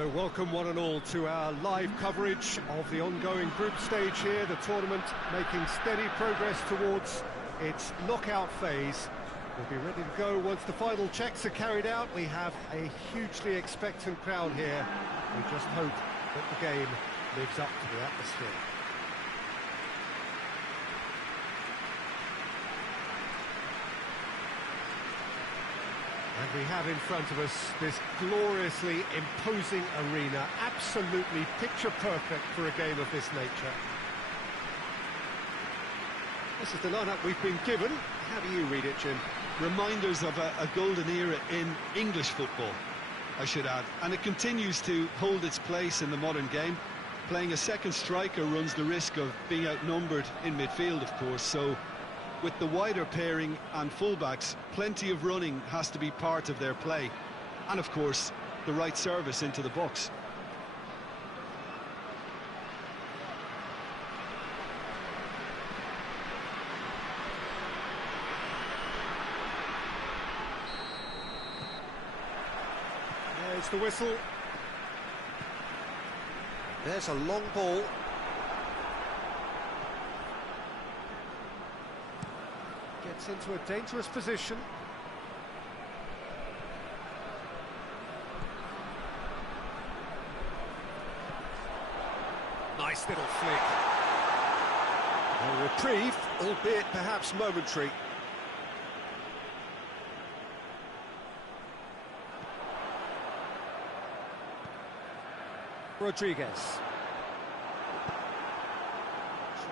So welcome one and all to our live coverage of the ongoing group stage here, the tournament making steady progress towards its knockout phase. We'll be ready to go once the final checks are carried out. We have a hugely expectant crowd here. We just hope that the game lives up to the atmosphere. And we have in front of us this gloriously imposing arena, absolutely picture perfect for a game of this nature. This is the lineup we've been given. How do you read it, Jim? Reminders of a golden era in English football, I should add. And it continues to hold its place in the modern game. Playing a second striker runs the risk of being outnumbered in midfield, of course, so with the wider pairing and fullbacks, plenty of running has to be part of their play. And of course, the right service into the box. There's the whistle. There's a long ball. Gets into a dangerous position. Nice little flick. A reprieve, albeit perhaps momentary. Rodriguez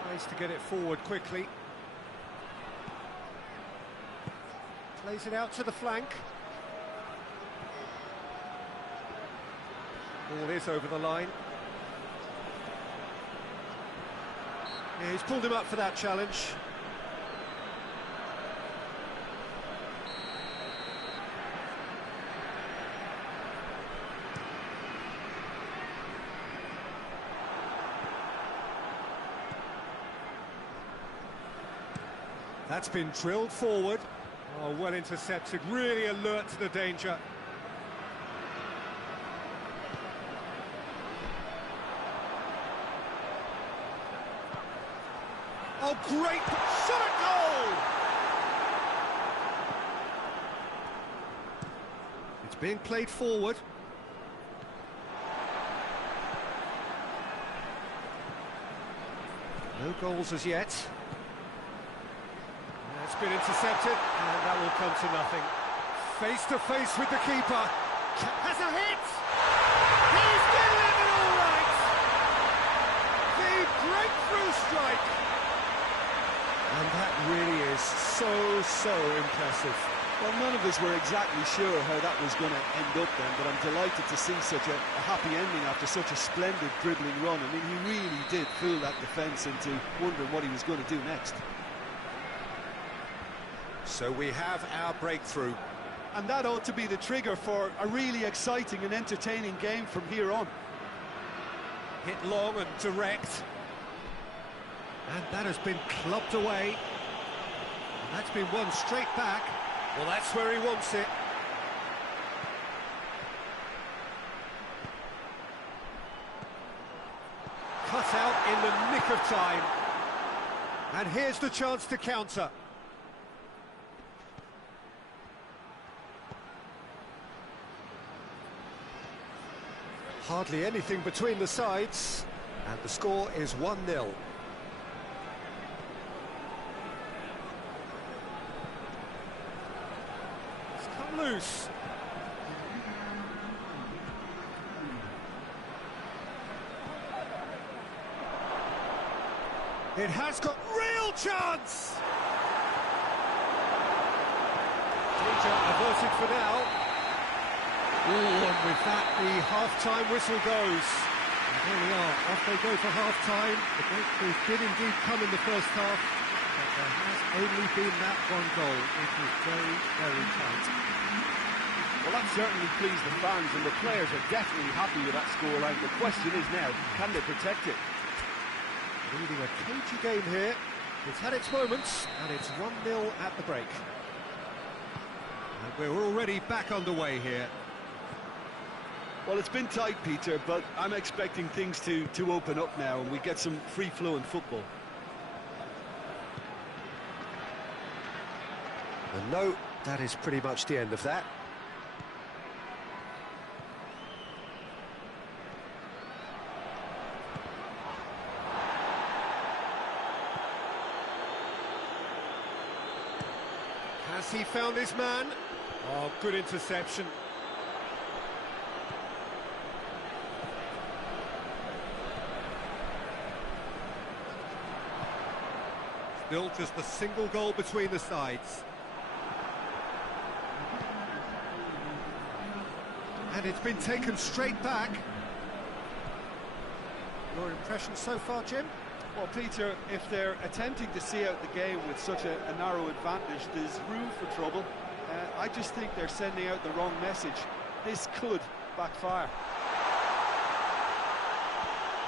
tries to get it forward quickly. Plays it out to the flank. Ball is over the line. Yeah, he's pulled him up for that challenge. That's been drilled forward. Oh, well intercepted, really alert to the danger. Oh, great shot at goal! It's being played forward. No goals as yet. It's been intercepted, and that will come to nothing. Face to face with the keeper. Has a hit! He's getting it all right! The breakthrough strike! And that really is so impressive. Well, none of us were exactly sure how that was going to end up then, but I'm delighted to see such a happy ending after such a splendid dribbling run. I mean, he really did fool that defence into wondering what he was going to do next. So we have our breakthrough. And that ought to be the trigger for a really exciting and entertaining game from here on. Hit long and direct. And that has been clubbed away. And that's been won straight back. Well, that's where he wants it. Cut out in the nick of time. And here's the chance to counter. Hardly anything between the sides, and the score is 1-0. It's come loose. It has got real chance! Danger averted for now. Ooh, and with that, the half-time whistle goes. And there we are, off they go for half-time. The breakthrough did indeed come in the first half, but there has only been that one goal. It is very tight. Well, that certainly pleased the fans, and the players are definitely happy with that scoreline. The question is now, can they protect it? Leading a cagey game here. It's had its moments, and it's 1-0 at the break. And we're already back underway here. Well, it's been tight, Peter, but I'm expecting things to open up now and we get some free-flowing football. And no, that is pretty much the end of that. Has he found his man? Oh, good interception. Still just a single goal between the sides. And it's been taken straight back. Your impression so far, Jim? Well, Peter, if they're attempting to see out the game with such a narrow advantage, there's room for trouble. I just think they're sending out the wrong message. This could backfire.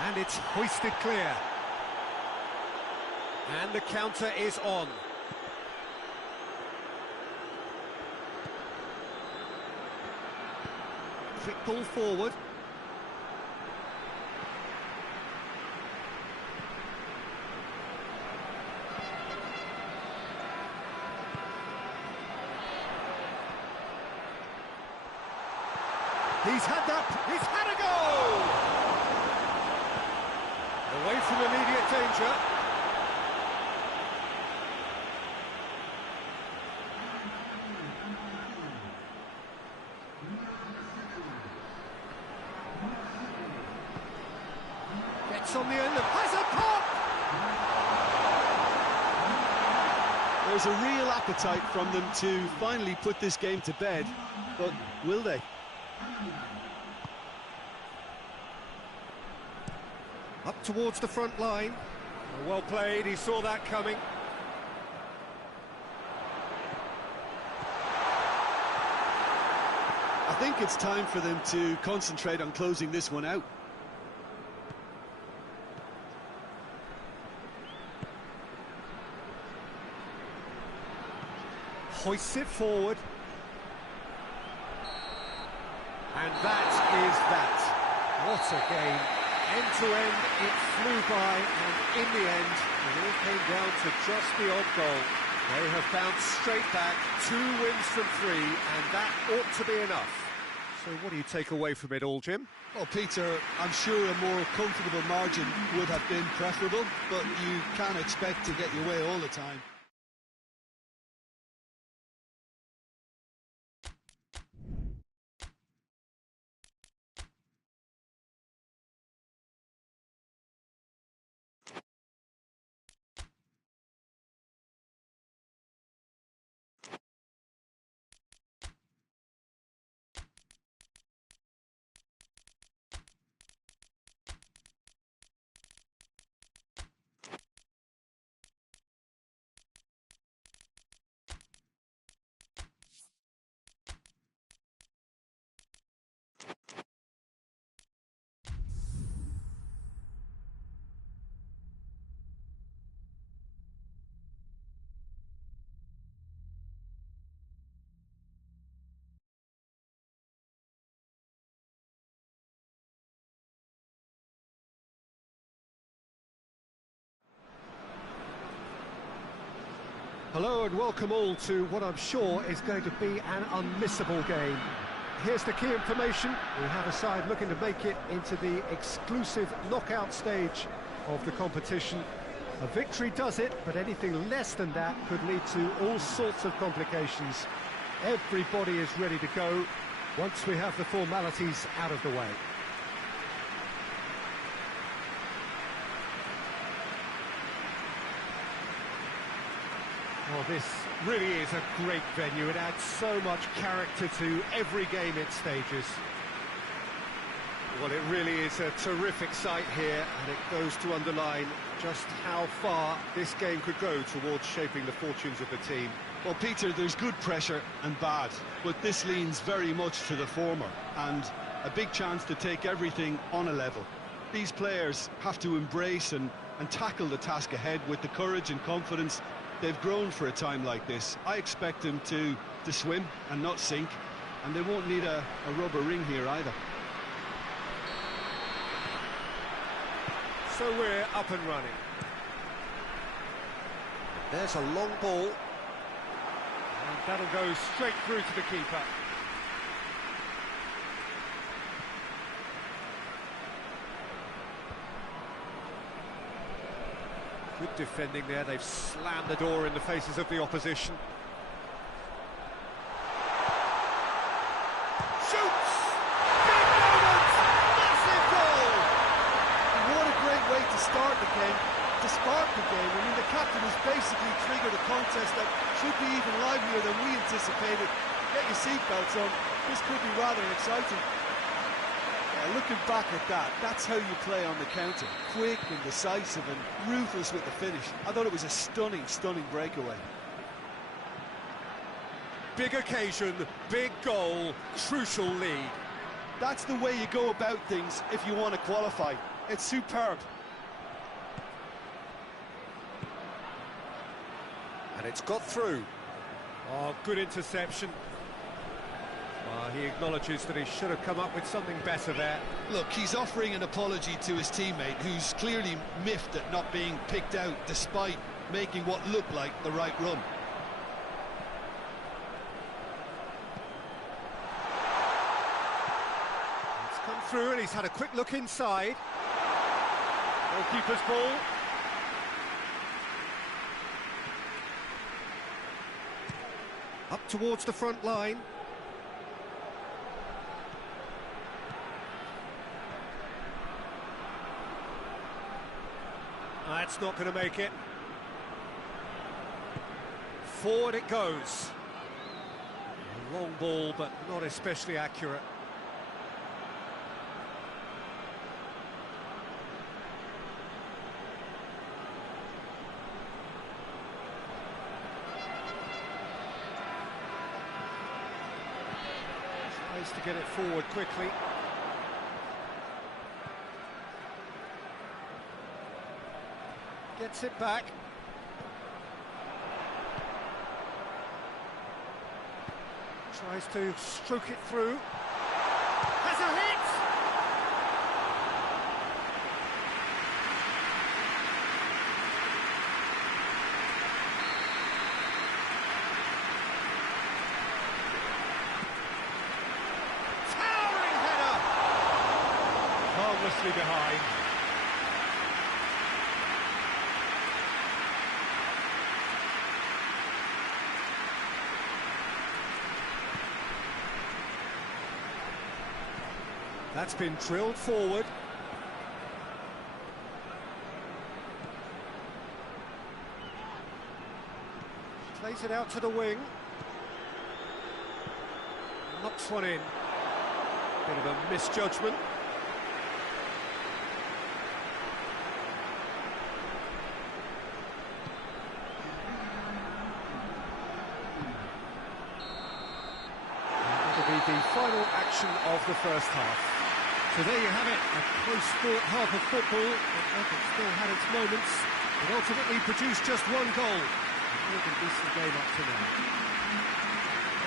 And it's hoisted clear. And the counter is on. Quick ball forward. He's had a goal! Away from immediate danger. Gets on the end and has a pop! There's a real appetite from them to finally put this game to bed, but will they? Up towards the front line. Well played, he saw that coming. I think it's time for them to concentrate on closing this one out. Hoists it forward. And that is that. What a game. End to end, it flew by, and in the end, it all came down to just the odd goal. They have bounced straight back, 2 wins from 3, and that ought to be enough. So what do you take away from it all, Jim? Well, Peter, I'm sure a more comfortable margin would have been preferable, but you can't expect to get your way all the time. Hello and welcome all to what I'm sure is going to be an unmissable game. Here's the key information. We have a side looking to make it into the exclusive knockout stage of the competition. A victory does it, but anything less than that could lead to all sorts of complications. Everybody is ready to go once we have the formalities out of the way. Well, this really is a great venue. It adds so much character to every game it stages. Well, it really is a terrific sight here, and it goes to underline just how far this game could go towards shaping the fortunes of the team. Well, Peter, there's good pressure and bad, but this leans very much to the former, and a big chance to take everything on a level. These players have to embrace and tackle the task ahead with the courage and confidence they've grown for a time like this. I expect them to swim and not sink, and they won't need a rubber ring here either. So we're up and running. There's a long ball. And that'll go straight through to the keeper. Good defending there. They've slammed the door in the faces of the opposition. Shoots! Big moment! Massive goal! And what a great way to start the game, to spark the game. I mean, the captain has basically triggered a contest that should be even livelier than we anticipated. Get your seatbelts on. This could be rather exciting. Yeah, looking back at that, that's how you play on the counter. Quick and decisive and ruthless with the finish. I thought it was a stunning, stunning breakaway. Big occasion, big goal, crucial lead. That's the way you go about things if you want to qualify. It's superb. And it's got through. Oh, good interception. He acknowledges that he should have come up with something better there. Look, he's offering an apology to his teammate, who's clearly miffed at not being picked out despite making what looked like the right run. It's come through and he's had a quick look inside. Goalkeeper's ball. Up towards the front line. That's not going to make it. Forward it goes. A long ball, but not especially accurate. Tries to get it forward quickly. Gets it back. Tries to stroke it through. Has a hit! Towering header! Harmlessly behind. That's been drilled forward. Plays it out to the wing. Knocks one in. Bit of a misjudgment. That'll be the final action of the first half. So there you have it, a close-fought half of football, but it still had its moments. It ultimately produced just one goal. A really decent game up to now.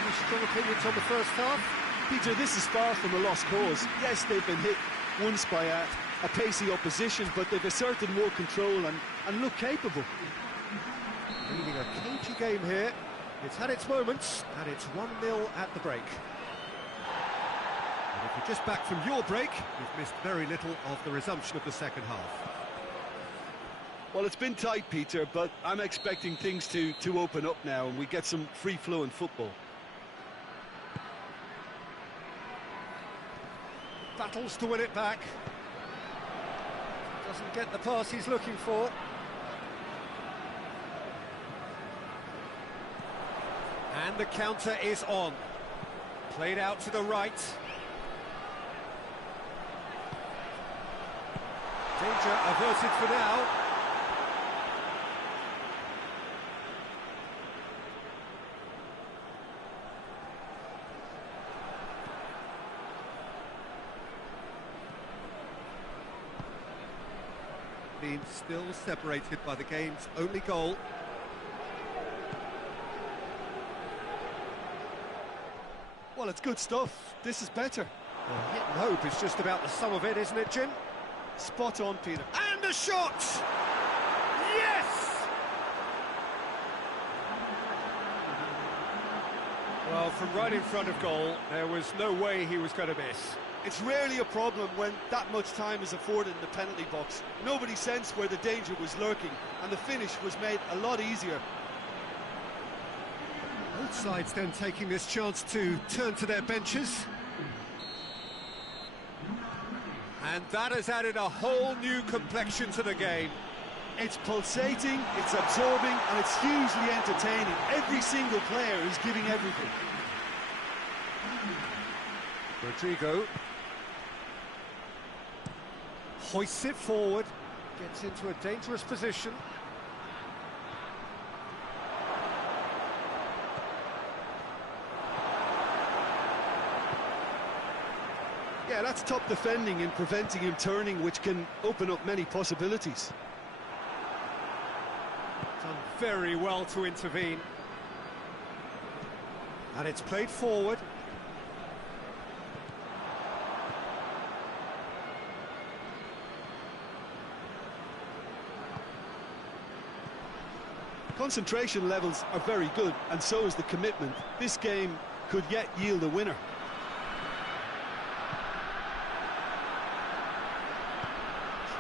Any strong opinions on the first half? Peter, this is far from a lost cause. Yes, they've been hit once by a pacey opposition, but they've asserted more control and look capable. Leading a cagey game here. It's had its moments, and it's 1-0 at the break. If you're just back from your break, you've missed very little of the resumption of the second half. Well, it's been tight, Peter, but I'm expecting things to open up now and we get some free-flowing football. Battles to win it back. Doesn't get the pass he's looking for. And the counter is on. Played out to the right. Danger averted for now. Being still separated by the game's only goal. Well, it's good stuff. This is better. Well, hit and hope is just about the sum of it, isn't it, Jim? Spot on, Peter. And the the shot! Yes! Well, from right in front of goal, there was no way he was going to miss. It's rarely a problem when that much time is afforded in the penalty box. Nobody sensed where the danger was lurking, and the finish was made a lot easier. Both sides then taking this chance to turn to their benches. And that has added a whole new complexion to the game. It's pulsating, it's absorbing, and it's hugely entertaining. Every single player is giving everything. Rodrigo hoists it forward, gets into a dangerous position. Yeah, that's top defending and preventing him turning, which can open up many possibilities. Done very well to intervene. And it's played forward. Concentration levels are very good, and so is the commitment. This game could yet yield a winner.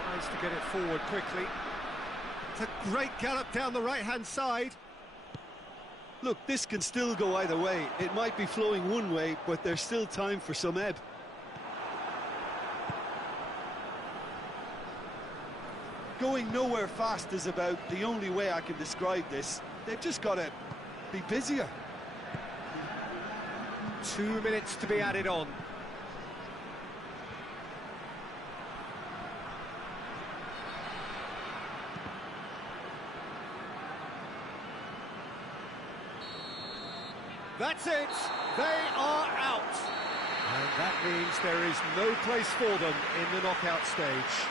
Tries to get it forward quickly. It's a great gallop down the right-hand side. Look, this can still go either way. It might be flowing one way, but there's still time for some ebb. Going nowhere fast is about the only way I can describe this. They've just got to be busier. 2 minutes to be added on. That's it, they are out. And that means there is no place for them in the knockout stage.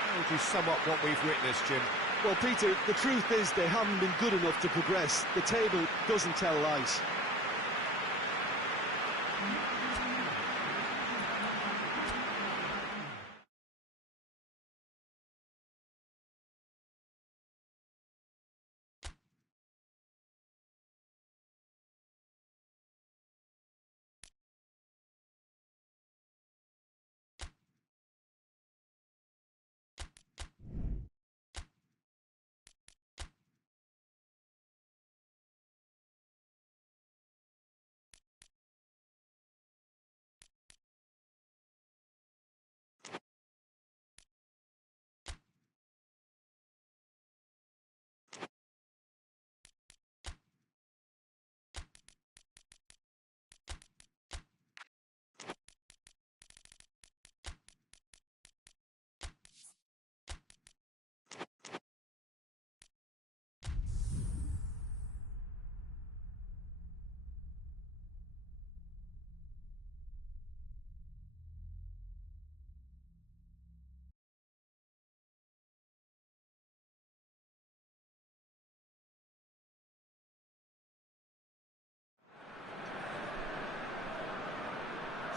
How would you sum up what we've witnessed, Jim? Well, Peter, the truth is they haven't been good enough to progress. The table doesn't tell lies.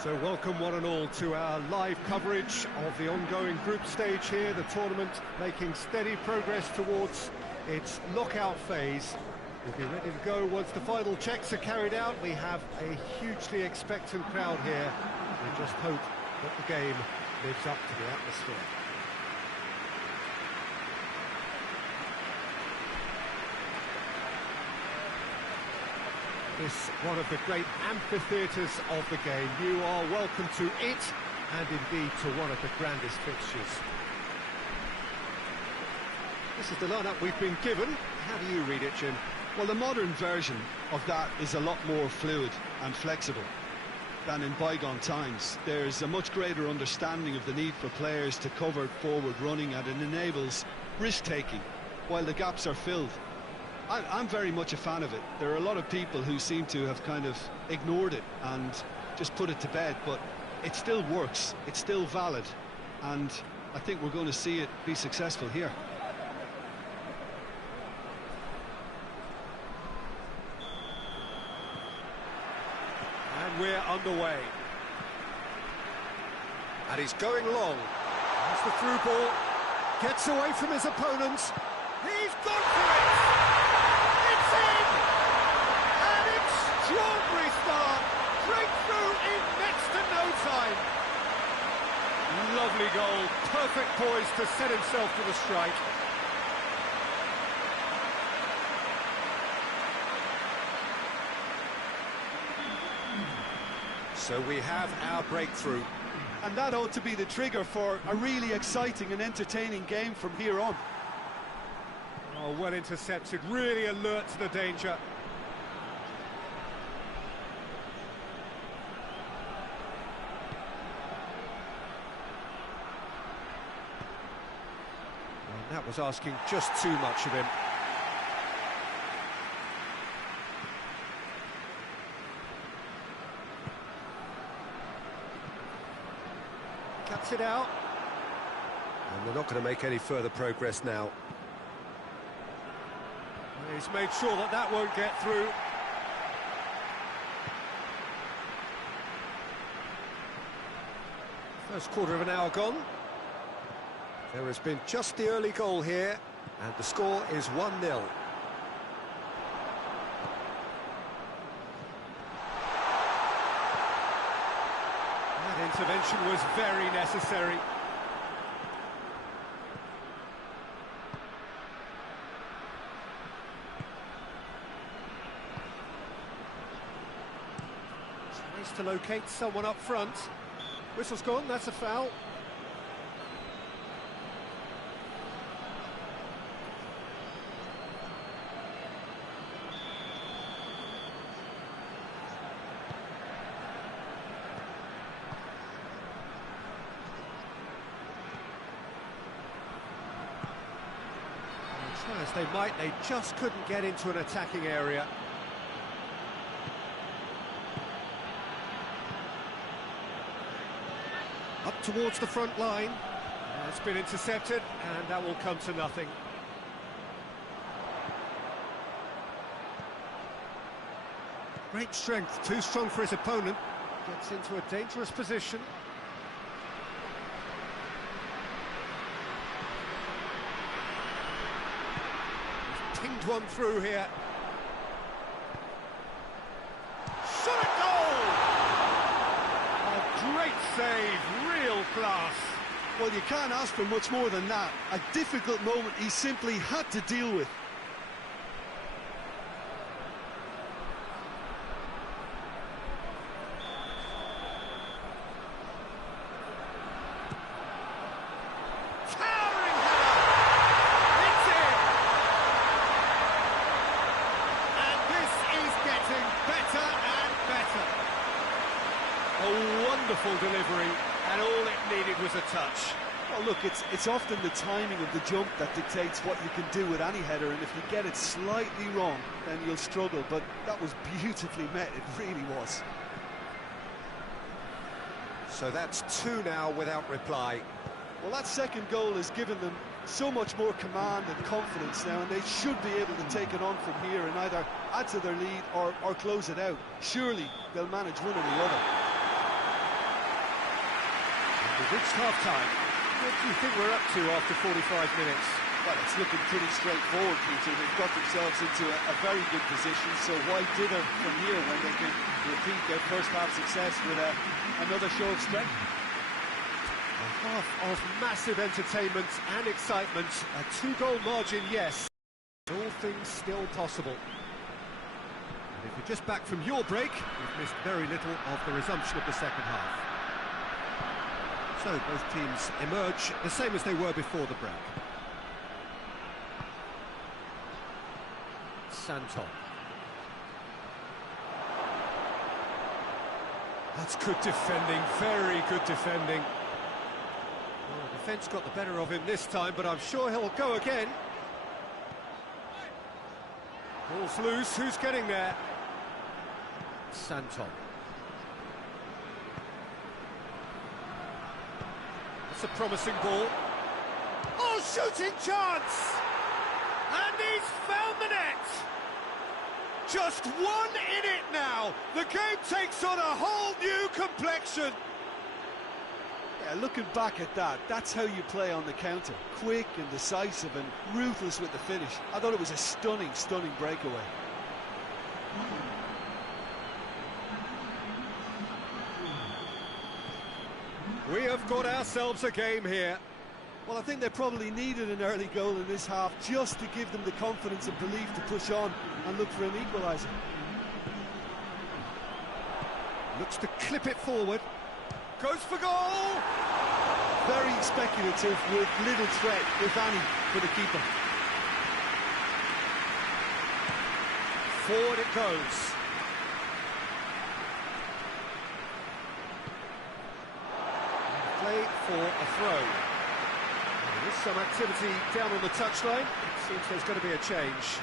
So welcome one and all to our live coverage of the ongoing group stage here, the tournament making steady progress towards its knockout phase. We'll be ready to go once the final checks are carried out. We have a hugely expectant crowd here. We just hope that the game lives up to the atmosphere. This one of the great amphitheatres of the game. You are welcome to it, and indeed to one of the grandest fixtures. This is the lineup we've been given. How do you read it, Jim? Well, the modern version of that is a lot more fluid and flexible than in bygone times. There's a much greater understanding of the need for players to cover forward running, and it enables risk-taking while the gaps are filled. I'm very much a fan of it. There are a lot of people who seem to have kind of ignored it and just put it to bed, but it still works, it's still valid, and I think we're going to see it be successful here. And we're underway. And he's going long. That's the through ball. Gets away from his opponents. He's gone for it! It's in! An extraordinary start! Breakthrough in next to no time! Lovely goal, perfect poise to set himself to the strike. So we have our breakthrough. And that ought to be the trigger for a really exciting and entertaining game from here on. Oh, well intercepted, really alert to the danger. And that was asking just too much of him. Cuts it out. And they're not going to make any further progress now. He's made sure that that won't get through. First quarter of an hour gone. There has been just the early goal here, and the score is 1-0. That intervention was very necessary. Tries to locate someone up front. Whistle's gone, that's a foul. Try as they might, they just couldn't get into an attacking area. Up towards the front line. It's been intercepted, and that will come to nothing. Great strength, too strong for his opponent. Gets into a dangerous position. He's pinged one through here. Shot at goal! A great save, real class. Well, you can't ask for much more than that. A difficult moment he simply had to deal with. Towering header! It's in! And this is getting better and better. A wonderful delivery, and all it needed was a touch. Well, look, it's often the timing of the jump that dictates what you can do with any header, and if you get it slightly wrong, then you'll struggle. But that was beautifully met, it really was. So that's 2 now without reply. Well, that second goal has given them so much more command and confidence now, and they should be able to take it on from here and either add to their lead or close it out. Surely they'll manage one or the other. We've reached half-time. What do you think we're up to after 45 minutes? Well, it's looking pretty straightforward, Peter. They've got themselves into a very good position, so why dither from here when they can repeat their first-half success with another show of strength? A half of massive entertainment and excitement. A 2-goal margin, yes. All things still possible. And if you're just back from your break, you've missed very little of the resumption of the second half. So both teams emerge the same as they were before the break. Santon. That's good defending, very good defending. Well, the defence got the better of him this time, but I'm sure he'll go again. Ball's loose, who's getting there? Santon. It's a promising ball. Oh, shooting chance! And he's found the net! Just one in it now. The game takes on a whole new complexion. Yeah, looking back at that, that's how you play on the counter. Quick and decisive and ruthless with the finish. I thought it was a stunning, stunning breakaway. We have got ourselves a game here. Well, I think they probably needed an early goal in this half just to give them the confidence and belief to push on and look for an equaliser. Looks to clip it forward. Goes for goal! Very speculative with little threat, if any, for the keeper. Forward it goes. Play for a throw. There is some activity down on the touchline. It seems there's going to be a change.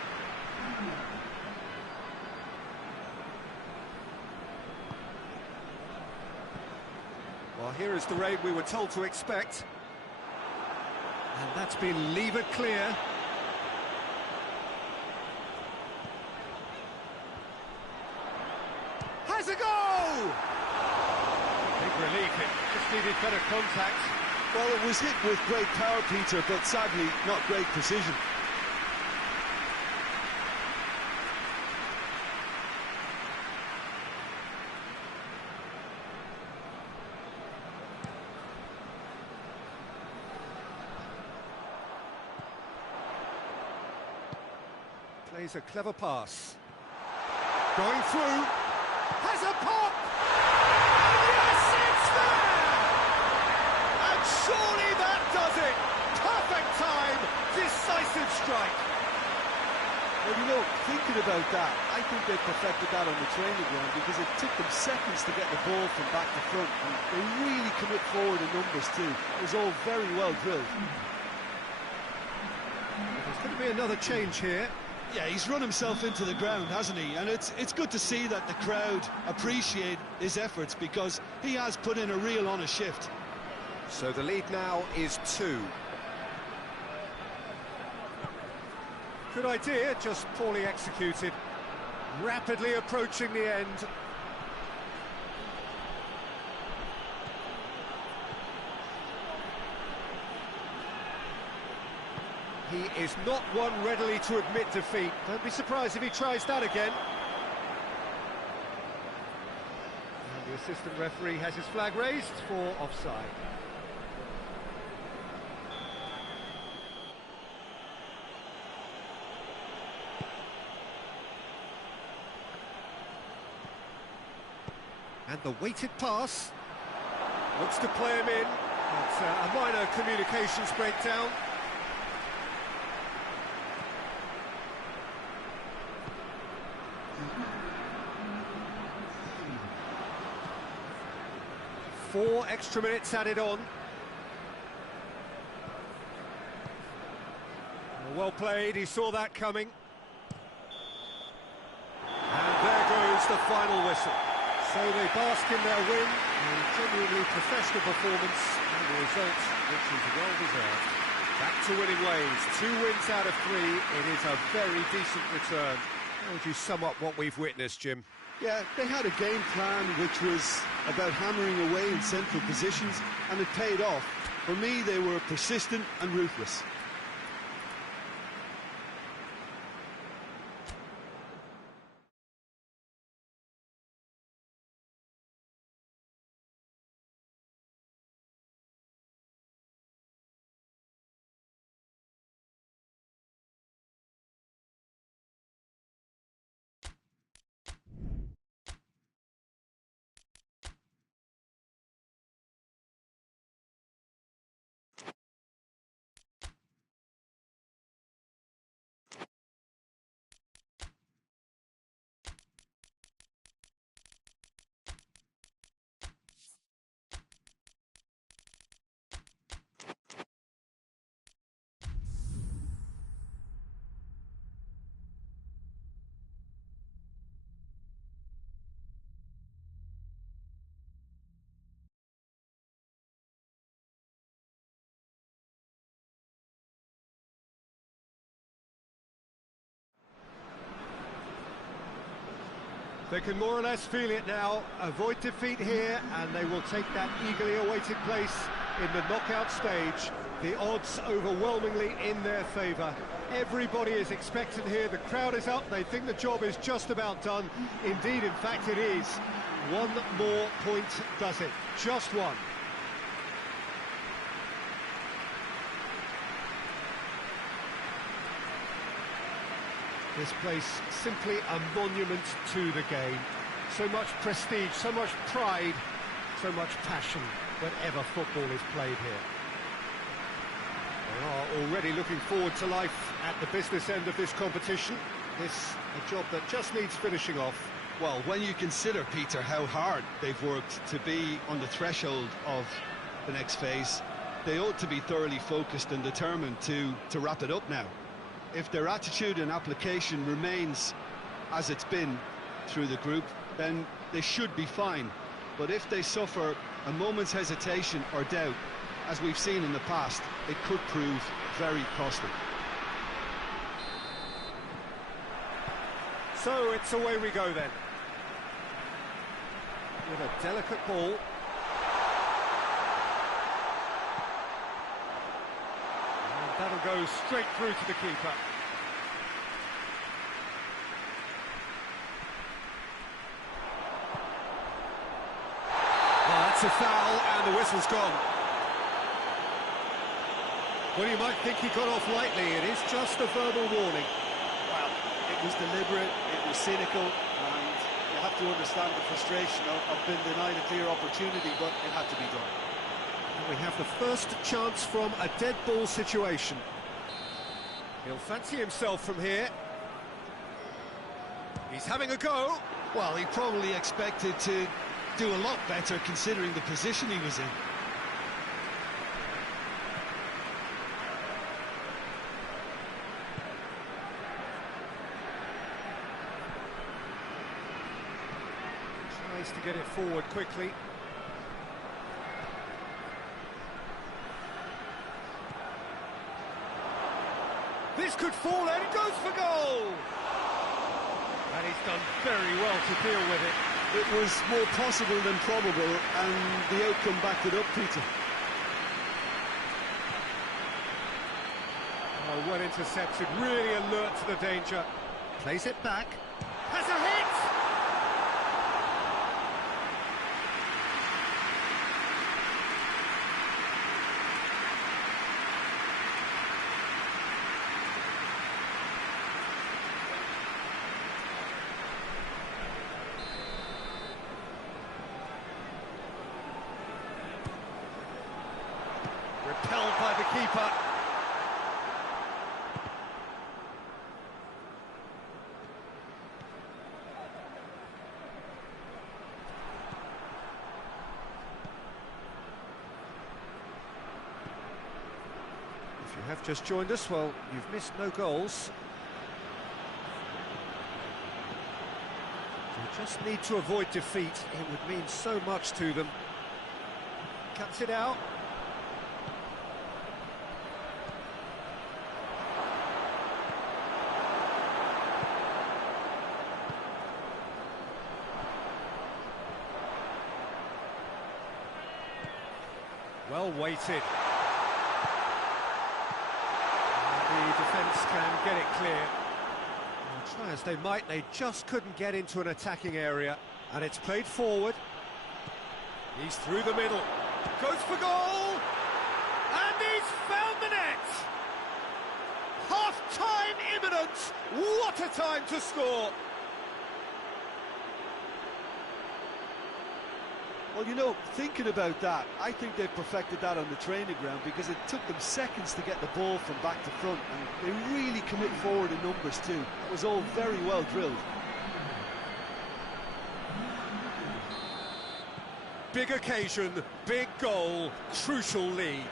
Well, here is the rain we were told to expect. And that's been levered clear. Has a goal! Big relief, it just needed better contact. Well, it was hit with great power, Peter, but sadly not great precision. Plays a clever pass. Going through. Has a pop! Yes, it's there! And surely that does it! Perfect time! Decisive strike! Well, you know, thinking about that, I think they perfected that on the training ground because it took them seconds to get the ball from back to front. And they really commit forward in numbers too. It was all very well drilled. There's going to be another change here. Yeah, he's run himself into the ground, hasn't he? And it's good to see that the crowd appreciate his efforts because he has put in a real honest shift. So the lead now is 2. Good idea, just poorly executed. Rapidly approaching the end. He is not one readily to admit defeat. Don't be surprised if he tries that again. And the assistant referee has his flag raised for offside. And the weighted pass. Looks to play him in. It's a minor communications breakdown. Four extra minutes added on. Well played, he saw that coming. And there goes the final whistle. So they bask in their win, a genuinely professional performance, and the result, which is well deserved. Back to winning ways, 2 wins out of 3, it is a very decent return. How would you sum up what we've witnessed, Jim? Yeah, they had a game plan which was about hammering away in central positions, and it paid off. For me, they were persistent and ruthless. They can more or less feel it now. Avoid defeat here, and they will take that eagerly awaited place in the knockout stage. The odds overwhelmingly in their favour. Everybody is expectant here. The crowd is up. They think the job is just about done. Indeed, in fact, it is. One more point does it. Just one. This place simply a monument to the game. So much prestige, so much pride, so much passion whenever football is played here. They are already looking forward to life at the business end of this competition. This a job that just needs finishing off. Well, when you consider, Peter, how hard they've worked to be on the threshold of the next phase, they ought to be thoroughly focused and determined to wrap it up now. If their attitude and application remains as it's been through the group, then they should be fine. But if they suffer a moment's hesitation or doubt, as we've seen in the past, it could prove very costly. So it's away we go then. With a delicate ball. That'll go straight through to the keeper. Well, that's a foul, and the whistle's gone. Well, you might think he got off lightly. It is just a verbal warning. Well, it was deliberate, it was cynical, and you have to understand the frustration of being denied a clear opportunity, but it had to be done. And we have the first chance from a dead ball situation. He'll fancy himself from here. He's having a go. Well, he probably expected to do a lot better considering the position he was in. Tries to get it forward quickly. This could fall and it goes for goal! And he's done very well to deal with it. It was more possible than probable, and the outcome backed it up, Peter. Oh, well intercepted, really alert to the danger. Plays it back. Has a hit! Repelled by the keeper. If you have just joined us, well, you've missed no goals. They just need to avoid defeat. It would mean so much to them. Cuts it out. Well weighted. And the defence can get it clear. Well, try as they might, they just couldn't get into an attacking area. And it's played forward. He's through the middle. Goes for goal! And he's found the net! Half-time imminent! What a time to score! Well, you know, thinking about that, I think they perfected that on the training ground because it took them seconds to get the ball from back to front, and they really commit forward in numbers too. It was all very well drilled. Big occasion, big goal, crucial lead.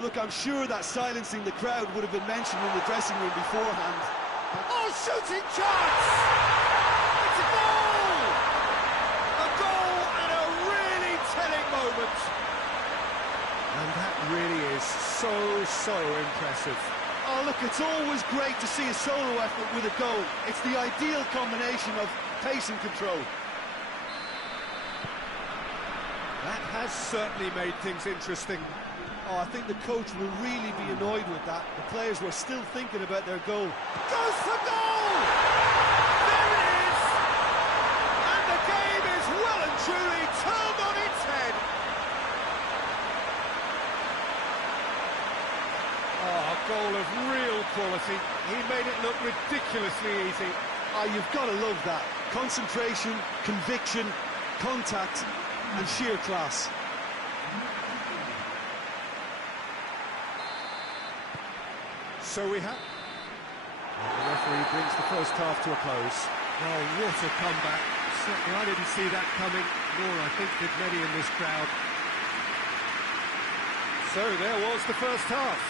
Look, I'm sure that silencing the crowd would have been mentioned in the dressing room beforehand. Oh, shooting chance! It's a goal! A goal and a really telling moment. And that really is so impressive. Oh, look, it's always great to see a solo effort with a goal. It's the ideal combination of pace and control. That has certainly made things interesting. Oh, I think the coach will really be annoyed with that. The players were still thinking about their goal. Goes for goal! There it is! And the game is well and truly turned on its head. Oh, a goal of real quality. He made it look ridiculously easy. Oh, you've got to love that. Concentration, conviction, contact, and sheer class. So we have... The referee brings the first half to a close. Oh, what a comeback. Certainly I didn't see that coming, nor I think did many in this crowd. So there was the first half.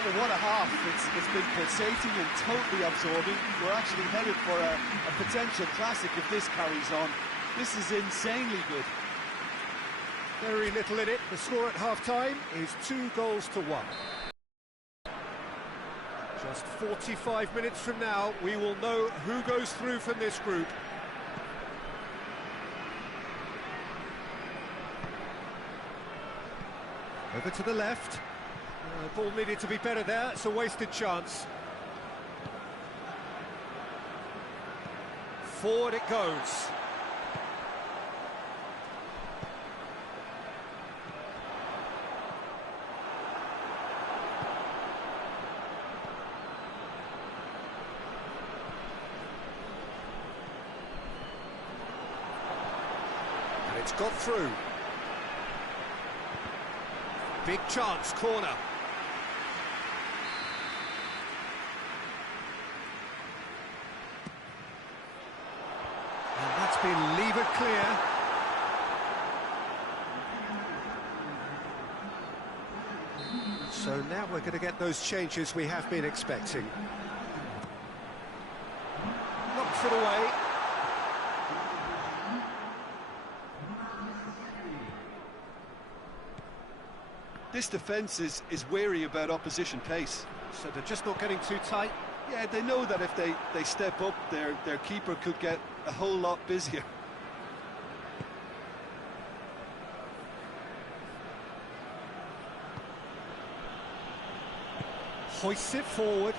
Oh, what a half. It's been pulsating and totally absorbing. We're actually headed for a potential classic if this carries on. This is insanely good. Very little in it. The score at half-time is 2-1. Just 45 minutes from now, we will know who goes through from this group. Over to the left. The ball needed to be better there. It's a wasted chance. Forward it goes. It's got through. Big chance, corner. And that's been levered clear. So now we're going to get those changes we have been expecting. Knocks it away. This defence is wary about opposition pace. So they're just not getting too tight? Yeah, they know that if they step up, their keeper could get a whole lot busier. Hoists it forward.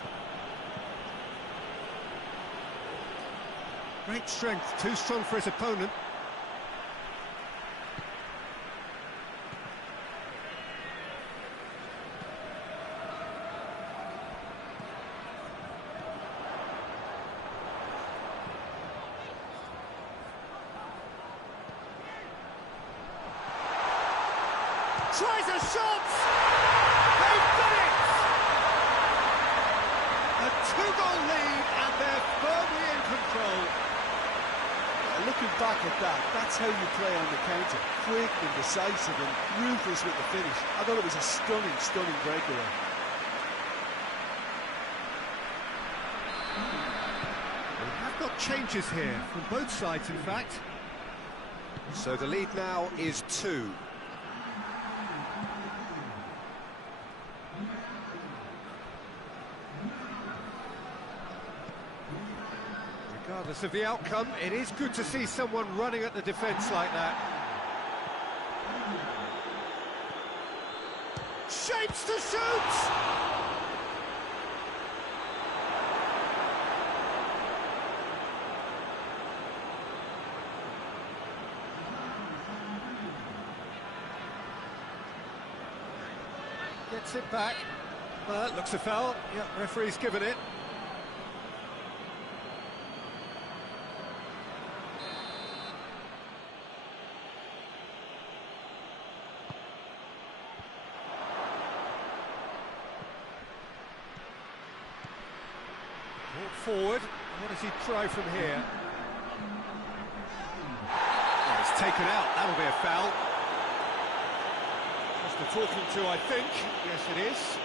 Great strength, too strong for his opponent. Tries a shot! They've done it! A 2-goal lead and they're firmly in control. Looking back at that, that's how you play on the counter. Quick and decisive and ruthless with the finish. I thought it was a stunning, stunning breakaway. We have got changes here from both sides, in fact. So the lead now is 2. Regardless of the outcome, it is good to see someone running at the defence like that. Shapes to shoot! Gets it back. Looks a foul. Yep, referee's given it. Forward, what does he try from here? Oh, it's taken out, that'll be a foul. Just a talking to, I think. Yes, it is.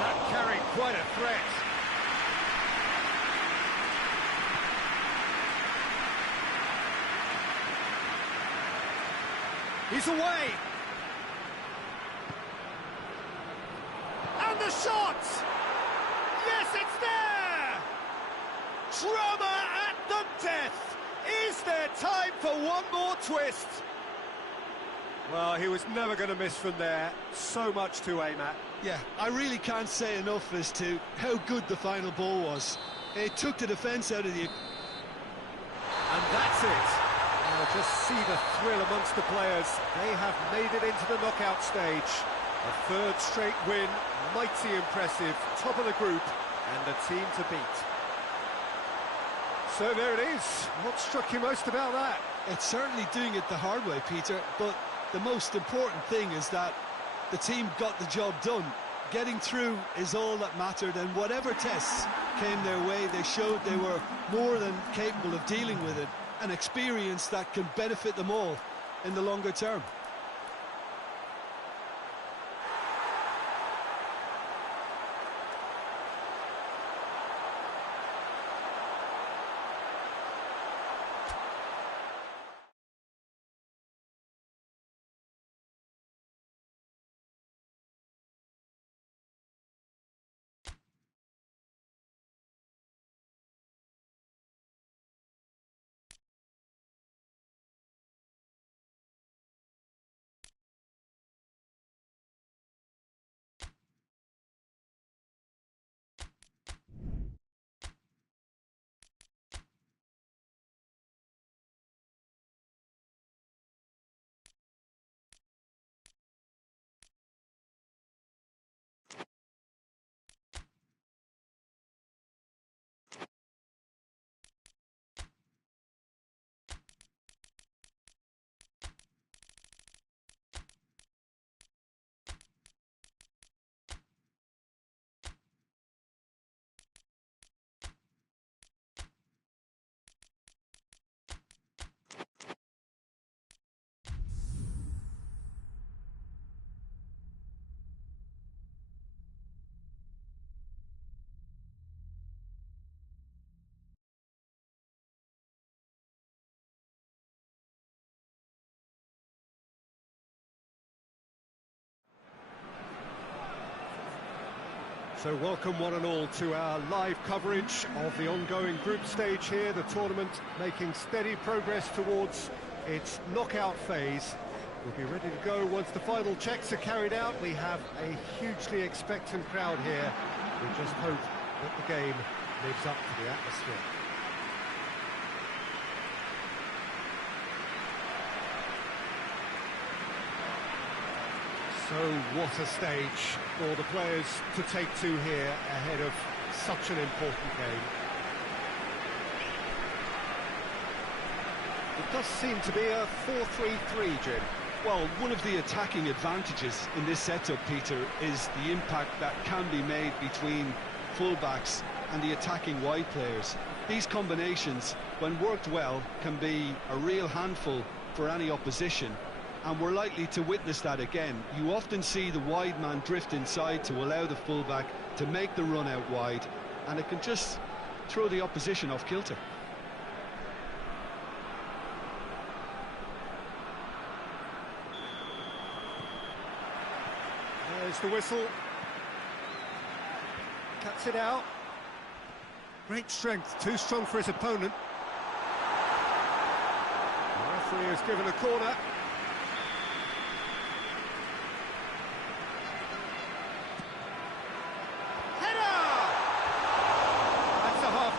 That carried quite a threat. He's away. And the shot! Yes, it's there! Drama at the death! Is there time for one more twist? Well, he was never going to miss from there. So much to aim at. Yeah, I really can't say enough as to how good the final ball was. It took the defence out of the... And that's it. Now just see the thrill amongst the players. They have made it into the knockout stage. A third straight win, mighty impressive, top of the group, and the team to beat. So there it is. What struck you most about that? It's certainly doing it the hard way, Peter, but the most important thing is that the team got the job done. Getting through is all that mattered, and whatever tests came their way, they showed they were more than capable of dealing with it. An experience that can benefit them all in the longer term. So welcome one and all to our live coverage of the ongoing group stage here, the tournament making steady progress towards its knockout phase. We'll be ready to go once the final checks are carried out. We have a hugely expectant crowd here. We just hope that the game lives up to the atmosphere. So what a stage for the players to take to here ahead of such an important game. It does seem to be a 4-3-3, Jim. Well, one of the attacking advantages in this setup, Peter, is the impact that can be made between fullbacks and the attacking wide players. These combinations, when worked well, can be a real handful for any opposition. And we're likely to witness that again. You often see the wide man drift inside to allow the fullback to make the run out wide, and it can just throw the opposition off kilter. There's the whistle. Cuts it out. Great strength, too strong for his opponent. The referee has given a corner.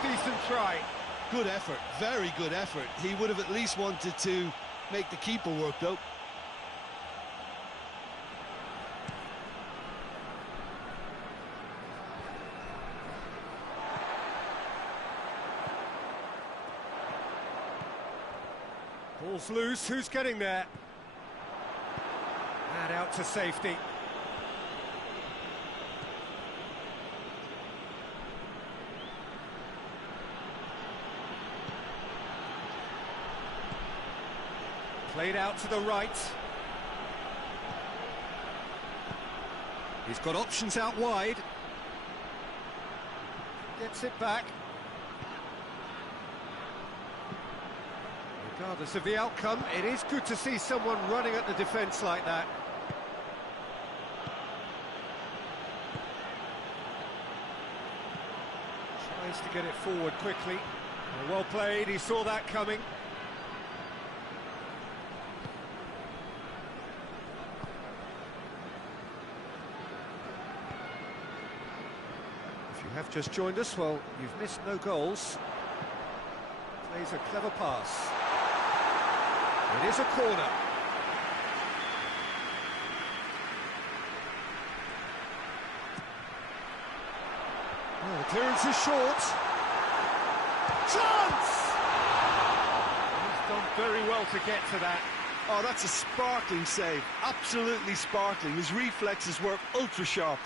Decent try. Good effort, very good effort. He would have at least wanted to make the keeper work, though. Ball's loose, who's getting there? And out to safety. Played out to the right. He's got options out wide. Gets it back. Regardless of the outcome, it is good to see someone running at the defence like that. Tries to get it forward quickly. Well played, he saw that coming. If you have just joined us, well, you've missed no goals. Plays a clever pass. It is a corner. Oh, the clearance is short. Chance! He's done very well to get to that. Oh, that's a sparkling save. Absolutely sparkling. His reflexes were ultra sharp.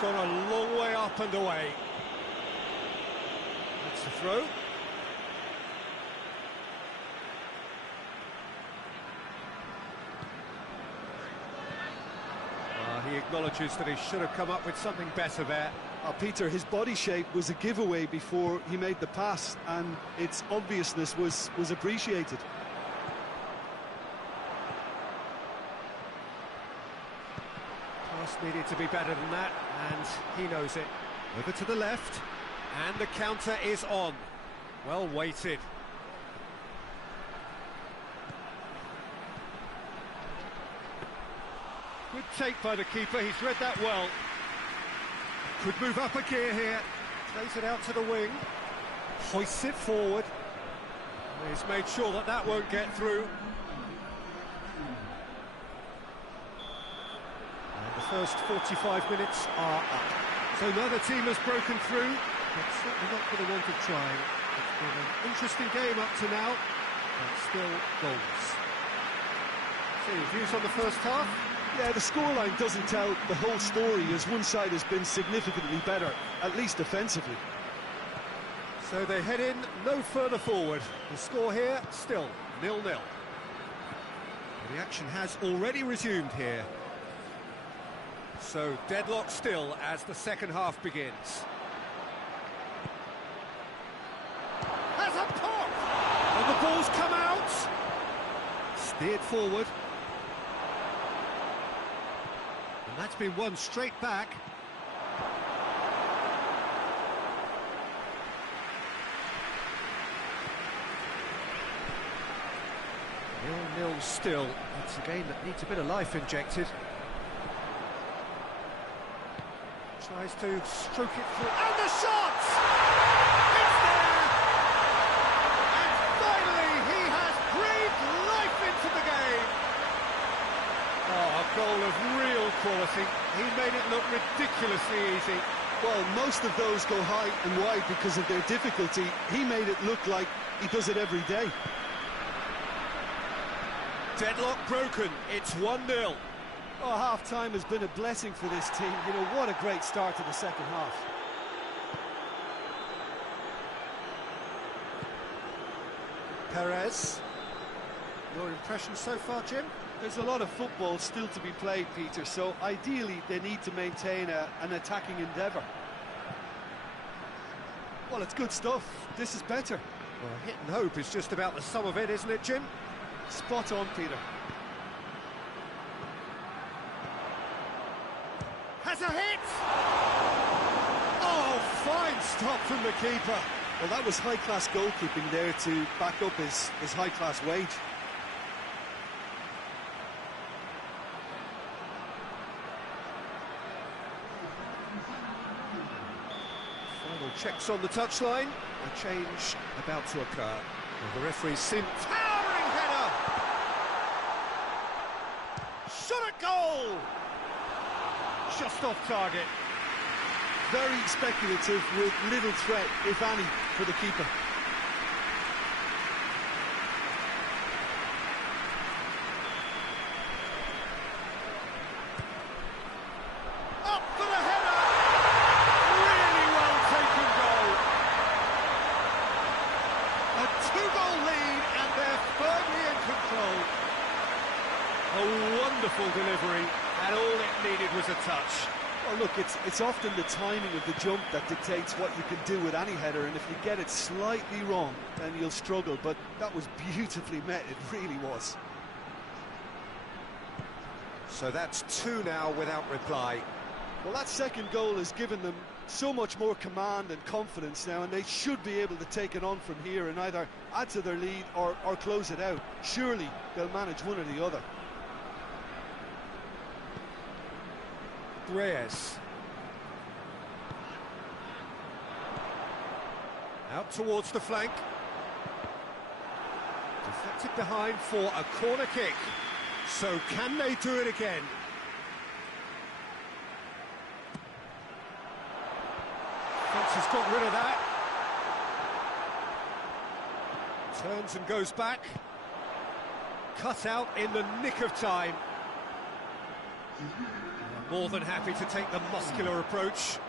Gone a long way up and away. That's the throw. He acknowledges that he should have come up with something better there. Peter, his body shape was a giveaway before he made the pass, and its obviousness was appreciated. Needed to be better than that, and he knows it. Over to the left, and the counter is on. Well weighted. Good take by the keeper, he's read that well. Could move up a gear here. Plays it out to the wing. Hoists it forward. He's made sure that that won't get through. The first 45 minutes are up. So neither team has broken through, but certainly not for the want of trying. It's been an interesting game up to now, but still goals. So, views on the first half? Yeah, the scoreline doesn't tell the whole story, as one side has been significantly better, at least offensively. So they head in no further forward. The score here, still 0-0. The action has already resumed here. So deadlock still as the second half begins. Has a pop! And the ball's come out! Steered forward. And that's been won straight back. 0-0 still. It's a game that needs a bit of life injected. Tries to stroke it through, and the shot! It's there! And finally he has breathed life into the game! Oh, a goal of real quality. He made it look ridiculously easy. Well, most of those go high and wide because of their difficulty. He made it look like he does it every day. Deadlock broken, it's 1-0. Oh, half-time has been a blessing for this team. You know, what a great start to the second half. Perez. Your impression so far, Jim? There's a lot of football still to be played, Peter, so ideally they need to maintain an attacking endeavour. Well, it's good stuff. This is better. Well, hit and hope is just about the sum of it, isn't it, Jim? Spot on, Peter. Has a hit! Oh, fine stop from the keeper. Well, that was high-class goalkeeping there to back up his high-class wage. Final checks on the touchline. A change about to occur. Well, the referee's seen towering header! Shot at goal! Just off target. Very speculative with little threat, if any, for the keeper. Up for the header! Really well taken goal. A 2-goal lead and their first a touch. Well, look, it's often the timing of the jump that dictates what you can do with any header, and if you get it slightly wrong, then you'll struggle. But that was beautifully met, it really was. So that's 2 now without reply. Well, that second goal has given them so much more command and confidence now, and they should be able to take it on from here and either add to their lead or close it out. Surely they'll manage one or the other. Reyes. Out towards the flank. Deflected behind for a corner kick. So can they do it again? Fence has got rid of that. Turns and goes back. Cut out in the nick of time. More than happy to take the muscular approach.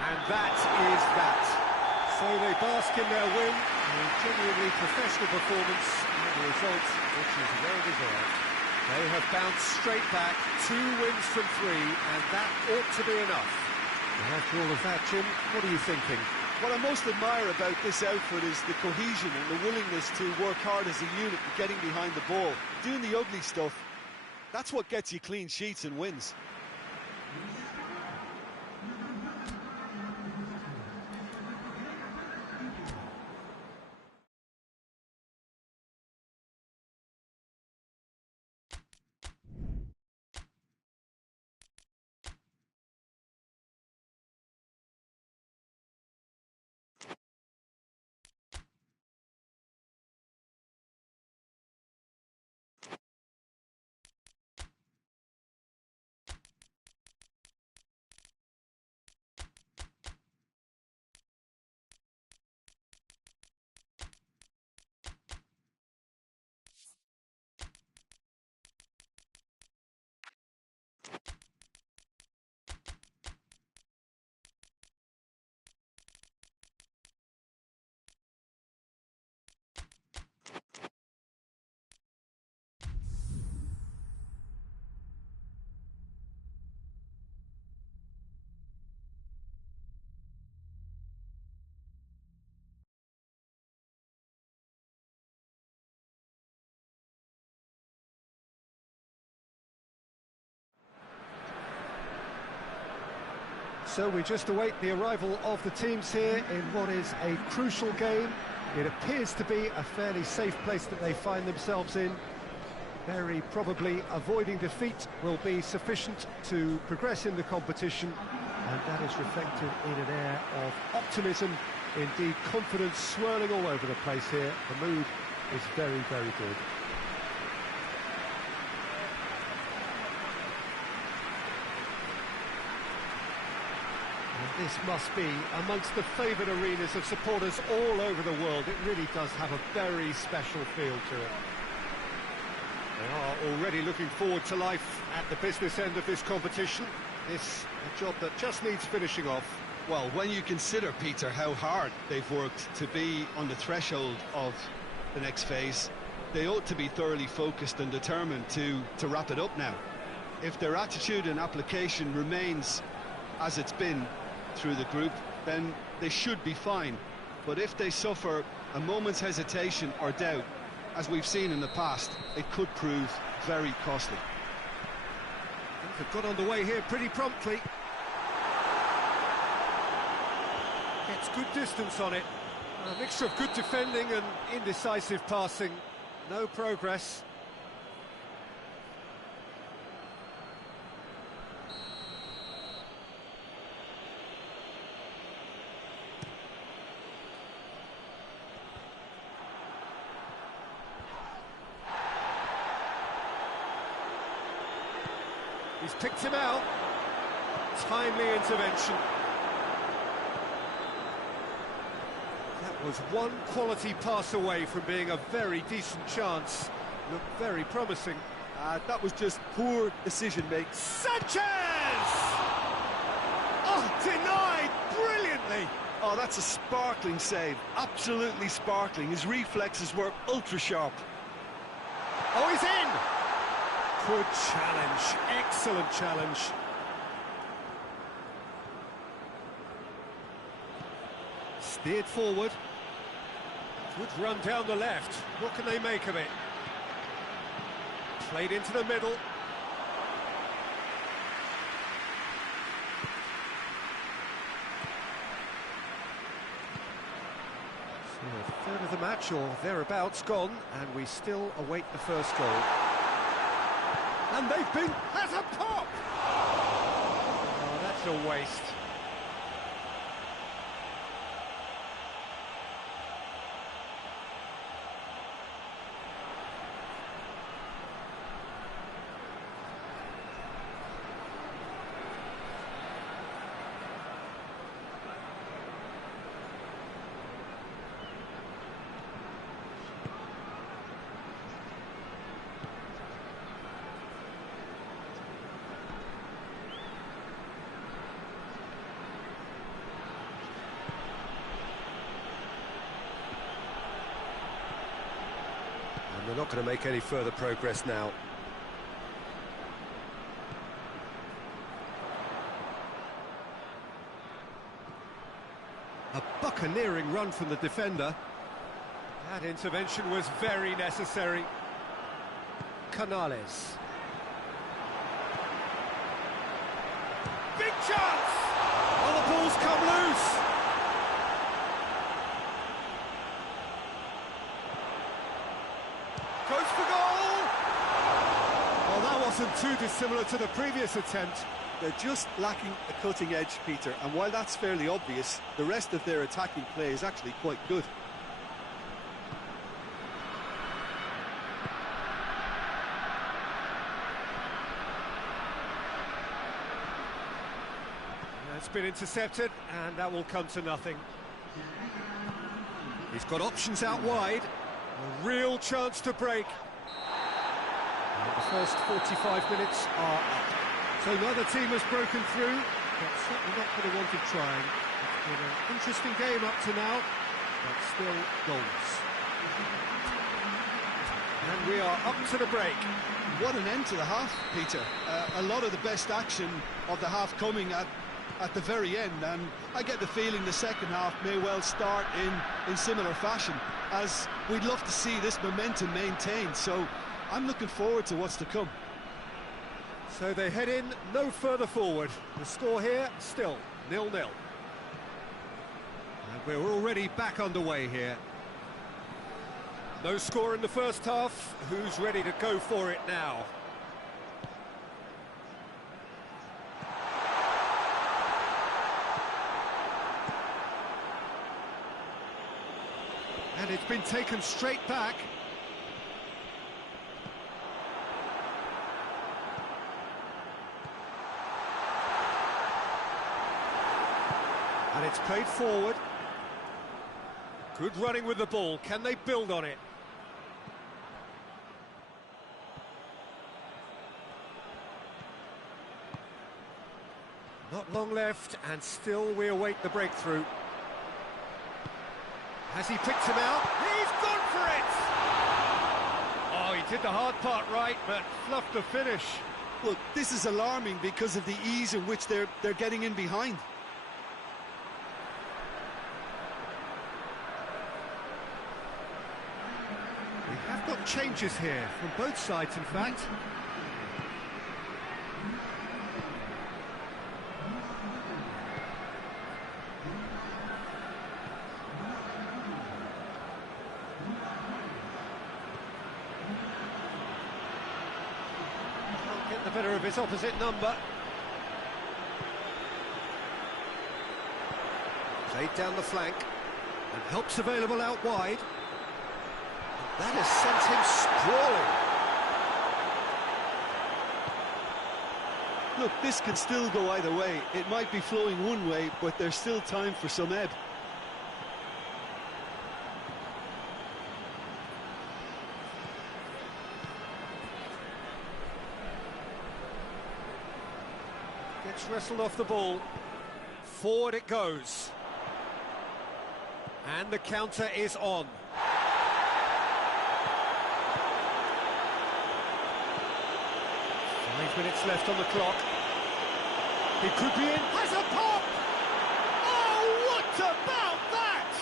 And that is that. So they bask in their win, a genuinely professional performance, and the result, which is well deserved. They have bounced straight back, 2 wins from 3, and that ought to be enough. And after all of that, Jim, what are you thinking? What I most admire about this outfit is the cohesion and the willingness to work hard as a unit, getting behind the ball, doing the ugly stuff. That's what gets you clean sheets and wins. So we just await the arrival of the teams here in what is a crucial game. It appears to be a fairly safe place that they find themselves in. Very probably avoiding defeat will be sufficient to progress in the competition, and that is reflected in an air of optimism, indeed confidence swirling all over the place here. The mood is very, very good. This must be amongst the favoured arenas of supporters all over the world. It really does have a very special feel to it. They are already looking forward to life at the business end of this competition. It's a job that just needs finishing off. Well, when you consider, Peter, how hard they've worked to be on the threshold of the next phase, they ought to be thoroughly focused and determined to wrap it up now. If their attitude and application remains as it's been through the group, then they should be fine. But if they suffer a moment's hesitation or doubt, as we've seen in the past, it could prove very costly. They've got underway here pretty promptly. Gets good distance on it. A mixture of good defending and indecisive passing. No progress. He's picked him out. Timely intervention. That was one quality pass away from being a very decent chance. Looked very promising. That was just poor decision-making. Sanchez! Oh, denied brilliantly. Oh, that's a sparkling save, absolutely sparkling. His reflexes were ultra-sharp. Oh, he's in! Good challenge, excellent challenge. Steered forward. Good run down the left. What can they make of it? Played into the middle. So a third of the match or thereabouts gone, and we still await the first goal. And they've been... Has a pop! Oh, that's a waste. They're not going to make any further progress now. A buccaneering run from the defender. That intervention was very necessary. Canales. Big chance! Oh, the ball's come loose! Goes for goal! Well, that wasn't too dissimilar to the previous attempt. They're just lacking a cutting edge, Peter, and while that's fairly obvious, the rest of their attacking play is actually quite good. It's been intercepted, and that will come to nothing. He's got options out wide. A real chance to break. And the first 45 minutes are up. So neither team has broken through, but certainly not for the want of trying. It's been an interesting game up to now, but still goals. And we are up to the break. What an end to the half, Peter. A lot of the best action of the half coming at the very end, and I get the feeling the second half may well start in similar fashion, as we'd love to see this momentum maintained, so I'm looking forward to what's to come. So they head in no further forward. The score here, still 0-0. And we're already back underway here. No score in the first half. Who's ready to go for it now? And it's been taken straight back. And it's played forward. Good running with the ball. Can they build on it? Not long left, and still we await the breakthrough. Has he picked him out? He's gone for it! Oh, he did the hard part right, but fluffed the finish. Look, this is alarming because of the ease in which they're getting in behind. We have got changes here, from both sides, in fact. The better of his opposite number. Played down the flank, and help's available out wide. That has sent him sprawling. Look, this can still go either way. It might be flowing one way, but there's still time for some ebb. Gets wrestled off the ball. Forward it goes. And the counter is on. 5 minutes left on the clock. He could be in. Has a pop! Oh, what about that?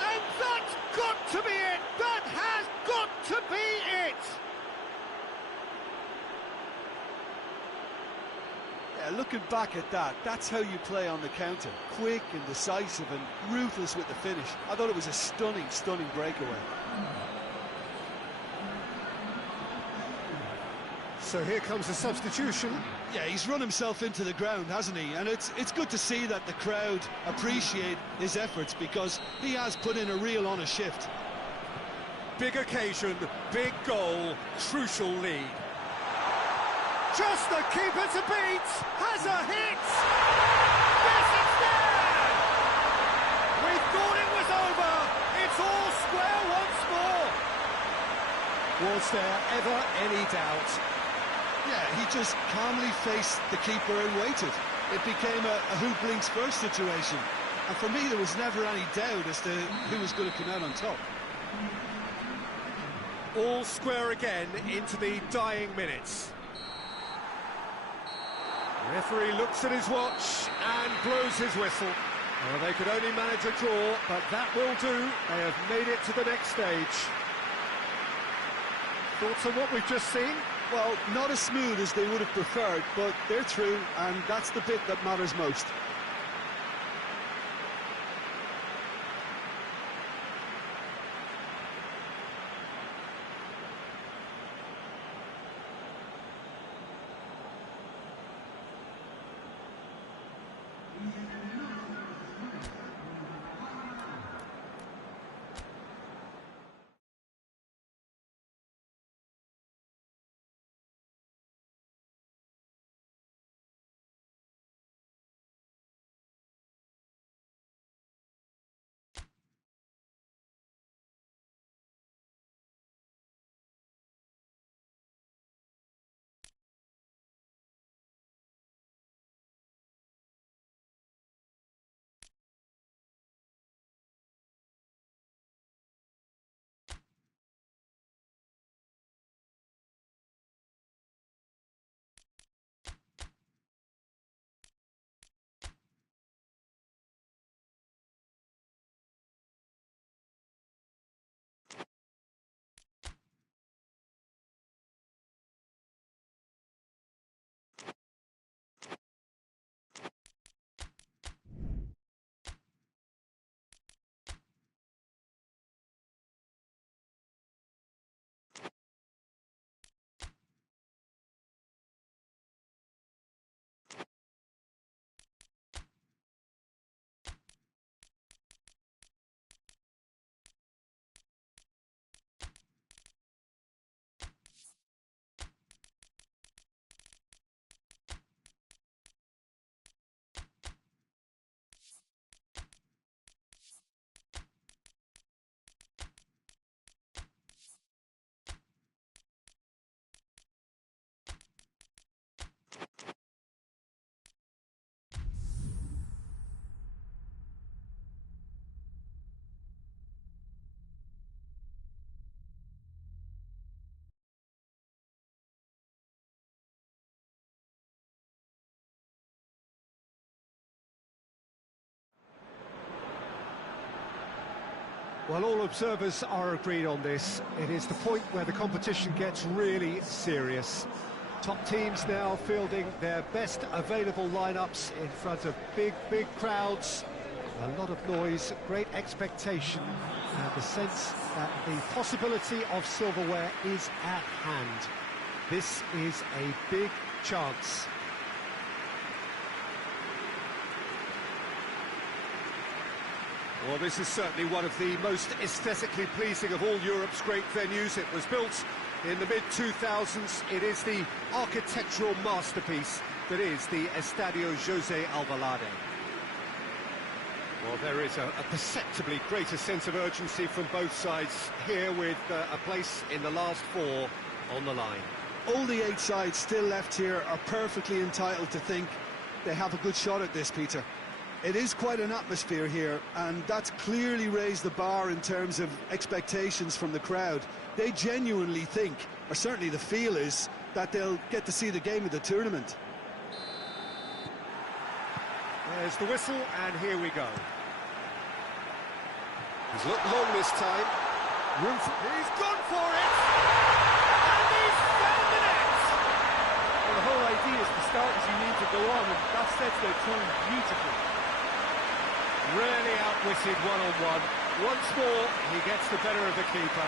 And that's got to be it! That has got to be it! Yeah, looking back at that, that's how you play on the counter. Quick and decisive and ruthless with the finish. I thought it was a stunning, stunning breakaway. So here comes the substitution. Yeah, he's run himself into the ground, hasn't he? And it's good to see that the crowd appreciate his efforts, because he has put in a real honest shift. Big occasion, big goal, crucial lead. Just the keeper to beat, has a hit! Yes, it's there! We thought it was over, it's all square once more. Was there ever any doubt? Yeah, he just calmly faced the keeper and waited. It became a who blinks first situation. And for me, there was never any doubt as to who was going to come out on top. All square again into the dying minutes. Referee looks at his watch and blows his whistle. Well, they could only manage a draw, but that will do. They have made it to the next stage. Thoughts on what we've just seen? Well, not as smooth as they would have preferred, but they're through, and that's the bit that matters most. Well, all observers are agreed on this. It is the point where the competition gets really serious. Top teams now fielding their best available lineups in front of big crowds. A lot of noise, great expectation, and the sense that the possibility of silverware is at hand. This is a big chance. Well, this is certainly one of the most aesthetically pleasing of all Europe's great venues. It was built in the mid-2000s. It is the architectural masterpiece that is the Estadio José Alvalade. Well, there is a perceptibly greater sense of urgency from both sides here, with a place in the last four on the line. All the 8 sides still left here are perfectly entitled to think they have a good shot at this, Peter. It is quite an atmosphere here, and that's clearly raised the bar in terms of expectations from the crowd. They genuinely think, or certainly the feel is, that they'll get to see the game of the tournament. There's the whistle, and here we go. He's looked long this time. He's gone for it! And he's found the net! Well, the whole idea is to start as you need to go on, and that sets their tone beautifully. Really outwitted one-on-one. Once more, he gets the better of the keeper.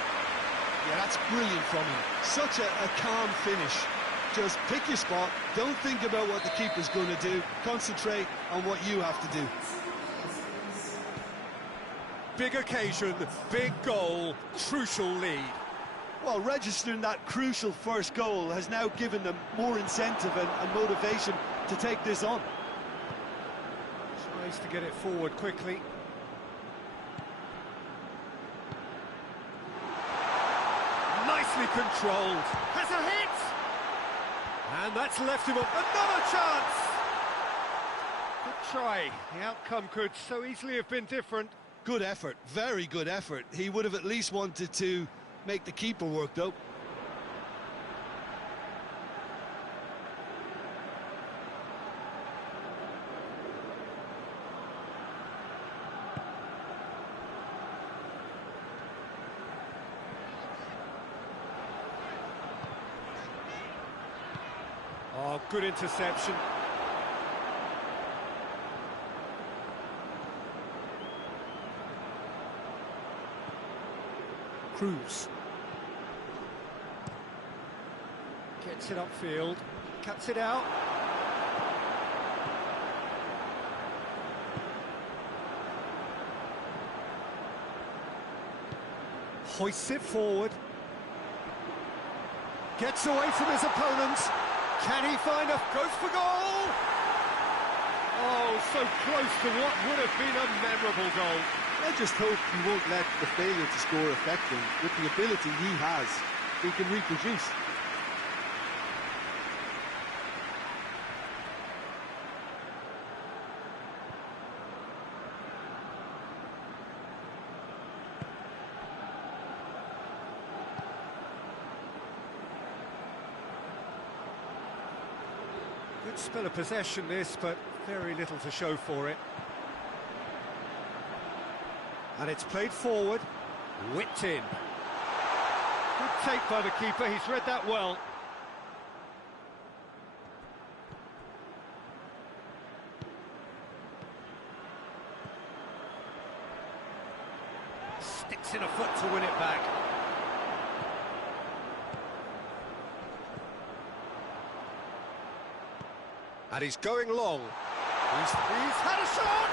Yeah, that's brilliant from him. Such a calm finish. Just pick your spot, don't think about what the keeper's going to do, concentrate on what you have to do. Big occasion, big goal, crucial lead. Well, registering that crucial first goal has now given them more incentive and motivation to take this on. Tries to get it forward quickly. Nicely controlled. Has a hit! And that's left him up. Another chance! Good try. The outcome could so easily have been different. Good effort, very good effort. He would have at least wanted to make the keeper work, though. Oh, good interception. Cruz. Gets it upfield, cuts it out. Hoists it forward. Gets away from his opponents. Can he find a... goes for goal! Oh, so close to what would have been a memorable goal. I just hope he won't let the failure to score affect him. With the ability he has, he can reproduce. Good spell of possession this, but very little to show for it. And it's played forward, whipped in. Good take by the keeper, he's read that well. Sticks in a foot to win it back. And he's going long. He's had a shot!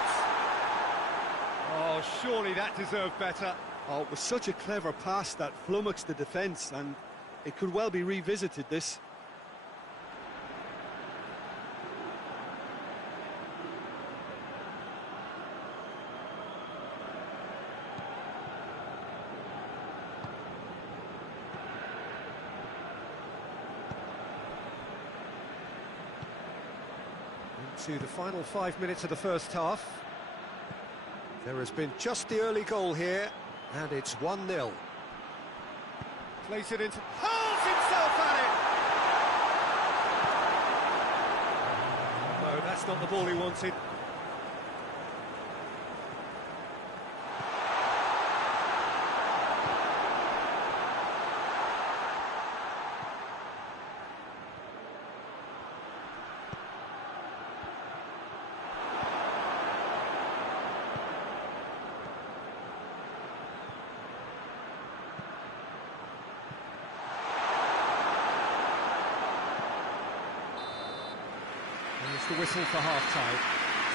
Oh, surely that deserved better. Oh, it was such a clever pass that flummoxed the defence, and it could well be revisited, this. Into the final 5 minutes of the first half. There has been just the early goal here, and it's 1-0. Plays it into... hurls himself at it! No, that's not the ball he wanted. The whistle for half-time.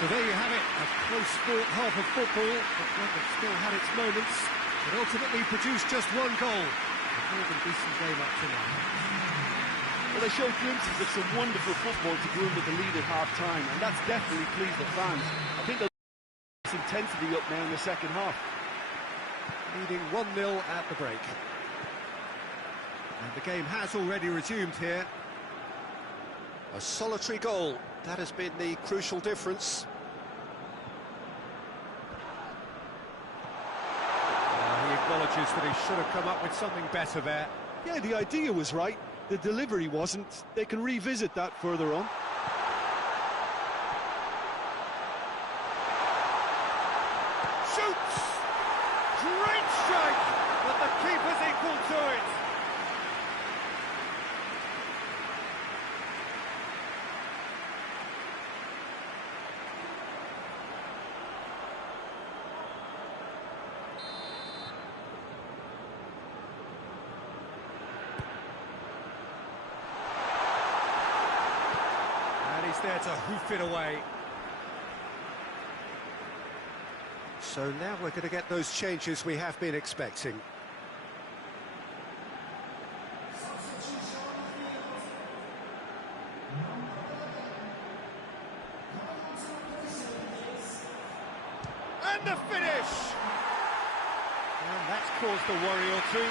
So there you have it, a close-fought half of football, but one that still had its moments, but ultimately produced just one goal. A more than decent game up to now. Well, they showed glimpses of some wonderful football to go in with the lead at half-time, and that's definitely pleased the fans. I think they'll get this intensity up now in the second half. Leading 1-0 at the break. And the game has already resumed here. A solitary goal. That has been the crucial difference. acknowledges that he should have come up with something better there. Yeah, the idea was right, the delivery wasn't. They can revisit that further on. Shoots! Great strike! But the keeper's equal to it. He's there to hoof it away. So now we're going to get those changes we have been expecting. And the finish! And that's caused a worry or two.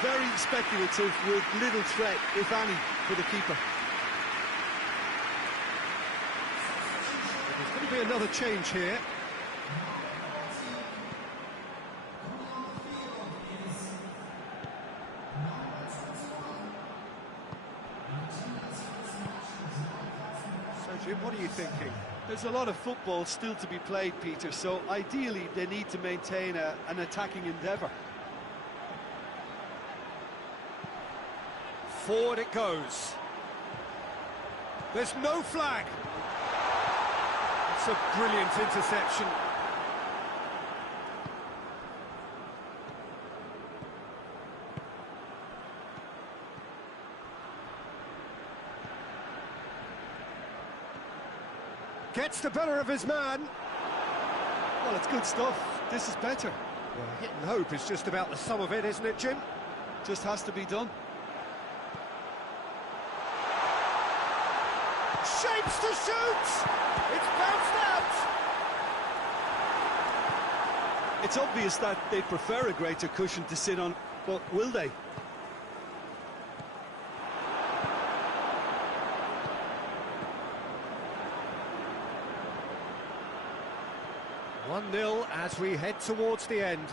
Very speculative with little threat, if any, for the keeper. There's going to be another change here. So, Jim, what are you thinking? There's a lot of football still to be played, Peter, so ideally they need to maintain an attacking endeavour. Forward it goes. There's no flag. It's a brilliant interception. Gets the better of his man. Well, it's good stuff. This is better. Well, hit and hope is just about the sum of it, isn't it, Jim? Just has to be done. Shapes to shoot! It's bounced out! It's obvious that they prefer a greater cushion to sit on, but will they? (1-0) as we head towards the end.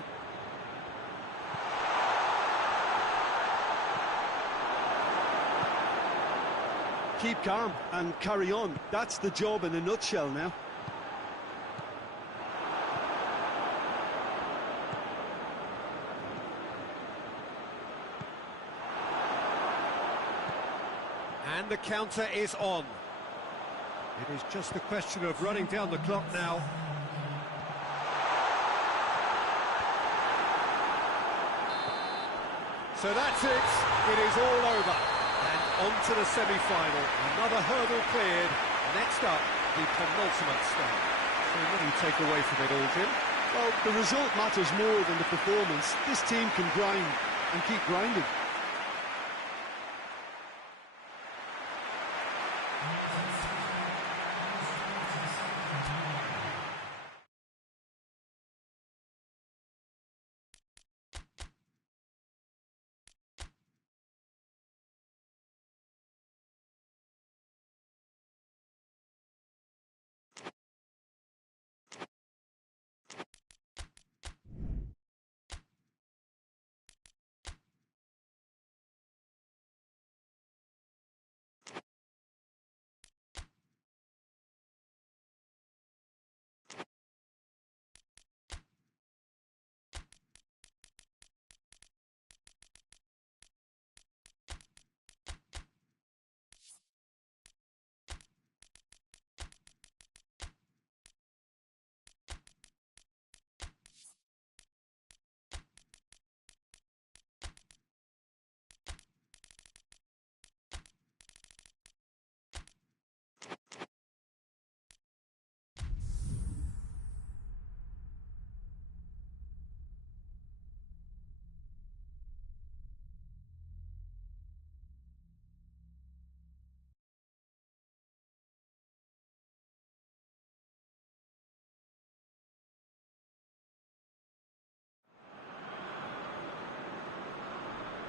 Keep calm and carry on. That's the job in a nutshell now. And the counter is on. It is just a question of running down the clock now. So that's it. It is all over. And on to the semi-final. Another hurdle cleared. Next up, the penultimate step. So what do you take away from it all, Jim? Well, the result matters more than the performance. This team can grind and keep grinding.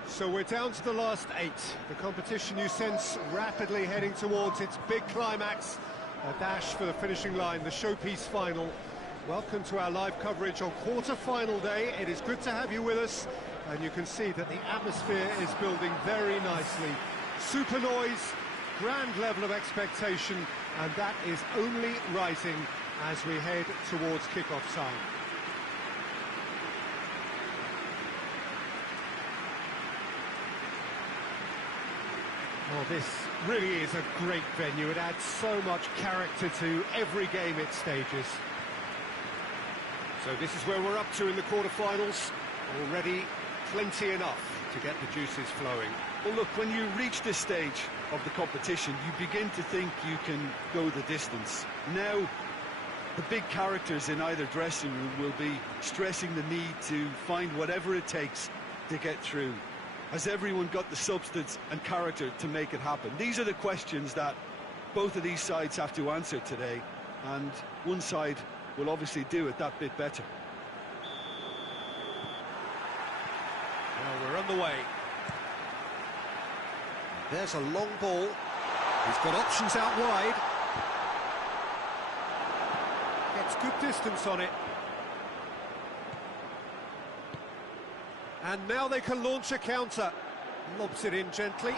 So we're down to the last 8. The competition, you sense, rapidly heading towards its big climax. A dash for the finishing line, the showpiece final. Welcome to our live coverage on quarter-final day. It is good to have you with us, and you can see that the atmosphere is building very nicely. Super noise, grand level of expectation, and that is only rising as we head towards kick-off time. Well, this really is a great venue. It adds so much character to every game it stages. So this is where we're up to in the quarterfinals. Already plenty enough to get the juices flowing. Well, look, when you reach this stage of the competition, you begin to think you can go the distance. Now, the big characters in either dressing room will be stressing the need to find whatever it takes to get through. Has everyone got the substance and character to make it happen? These are the questions that both of these sides have to answer today, and one side will obviously do it that bit better. Well, we're on the way. There's a long ball. He's got options out wide. Gets good distance on it. And now they can launch a counter. Lobs it in gently.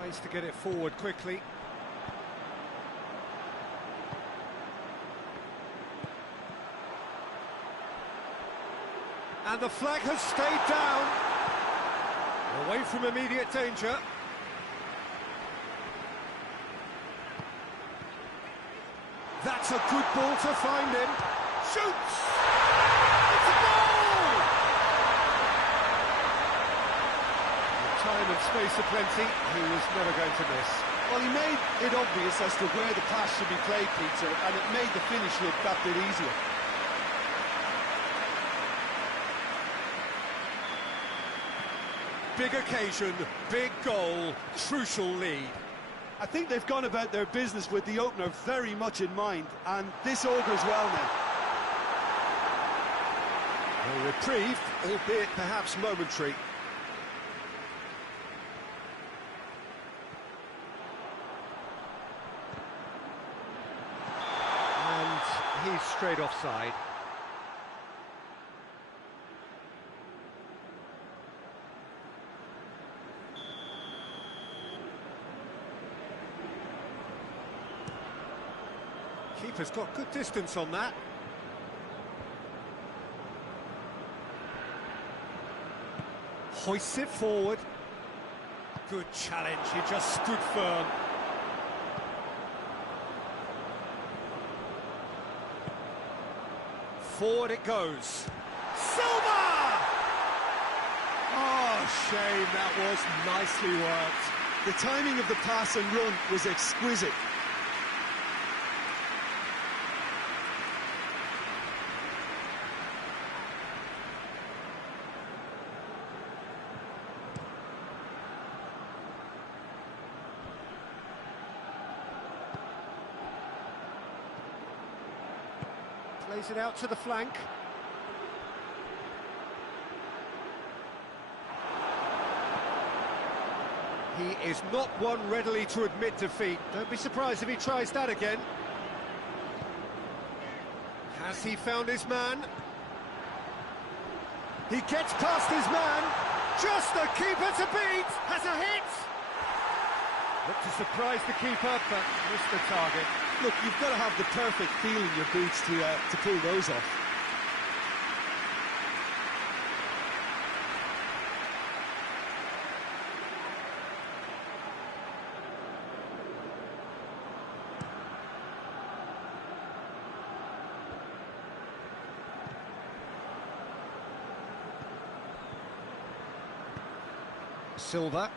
Tries to get it forward quickly. And the flag has stayed down. Away from immediate danger. That's a good ball to find him. Shoots! It's a goal! Time and space aplenty, he was never going to miss. Well, he made it obvious as to where the pass should be played, Peter, and it made the finish look that bit easier. Big occasion, big goal, crucial lead. I think they've gone about their business with the opener very much in mind, and this augurs well now. A reprieve, albeit perhaps momentary. And he's straight offside. Keeper's got good distance on that. Hoists it forward. Good challenge, he just stood firm. Forward it goes. Silva! Oh, shame, that was nicely worked. The timing of the pass and run was exquisite. Plays it out to the flank. He is not one readily to admit defeat. Don't be surprised if he tries that again. Has he found his man? He gets past his man. Just the keeper to beat. Has a hit. Looked to surprise the keeper, but missed the target. Look, you've got to have the perfect feel in your boots to pull those off. Silva.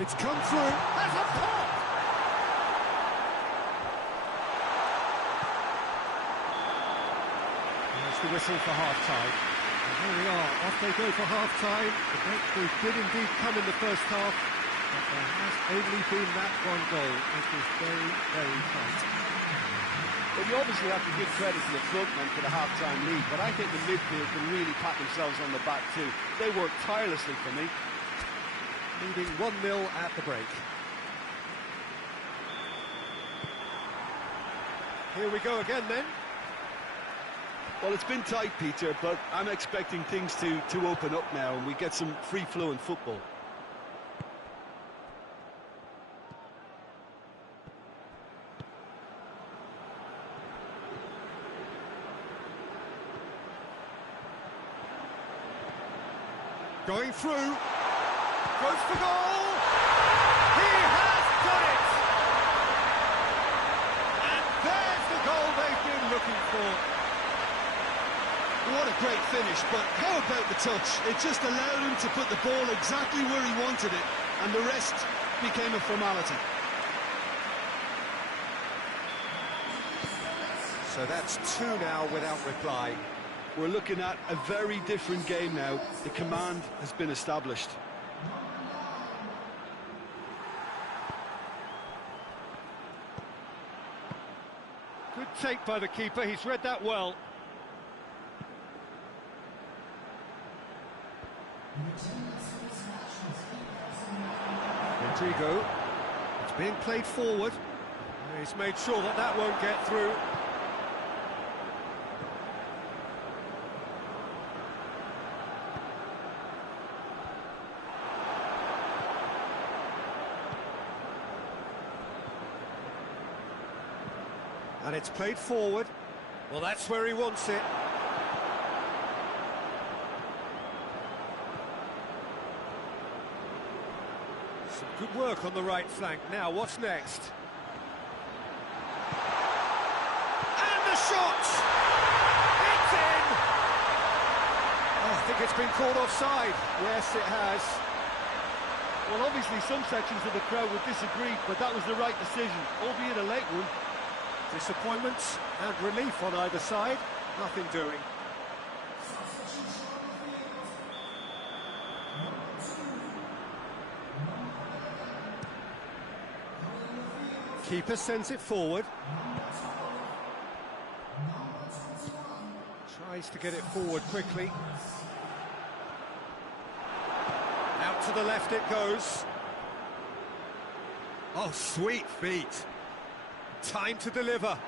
It's come through. Has a pop! There's the whistle for half-time. And here we are, off they go for half-time. The breakthrough did indeed come in the first half, but there has only been that one goal. It was very, very tight. Well, you obviously have to give credit to the front men for the half-time lead, but I think the midfield can really pat themselves on the back too. They work tirelessly for me. Leading 1-0 at the break. Here we go again then. Well, it's been tight, Peter, but I'm expecting things to open up now and we get some free-flowing football. Going through, goes for goal, he has done it! And there's the goal they've been looking for. What a great finish, but how about the touch? It just allowed him to put the ball exactly where he wanted it, and the rest became a formality. So that's 2 now without reply. We're looking at a very different game now. The command has been established. Good take by the keeper, he's read that well. Rodrigo, it's being played forward. He's made sure that that won't get through. And it's played forward. Well, that's where he wants it. Some good work on the right flank. Now, what's next? And the shot! It's in! Oh, I think it's been called offside. Yes, it has. Well, obviously some sections of the crowd would disagree, but that was the right decision, albeit a late one. Disappointments and relief on either side. Nothing doing. Keeper sends it forward. Tries to get it forward quickly. Out to the left it goes. Oh, sweet feet. Time to deliver.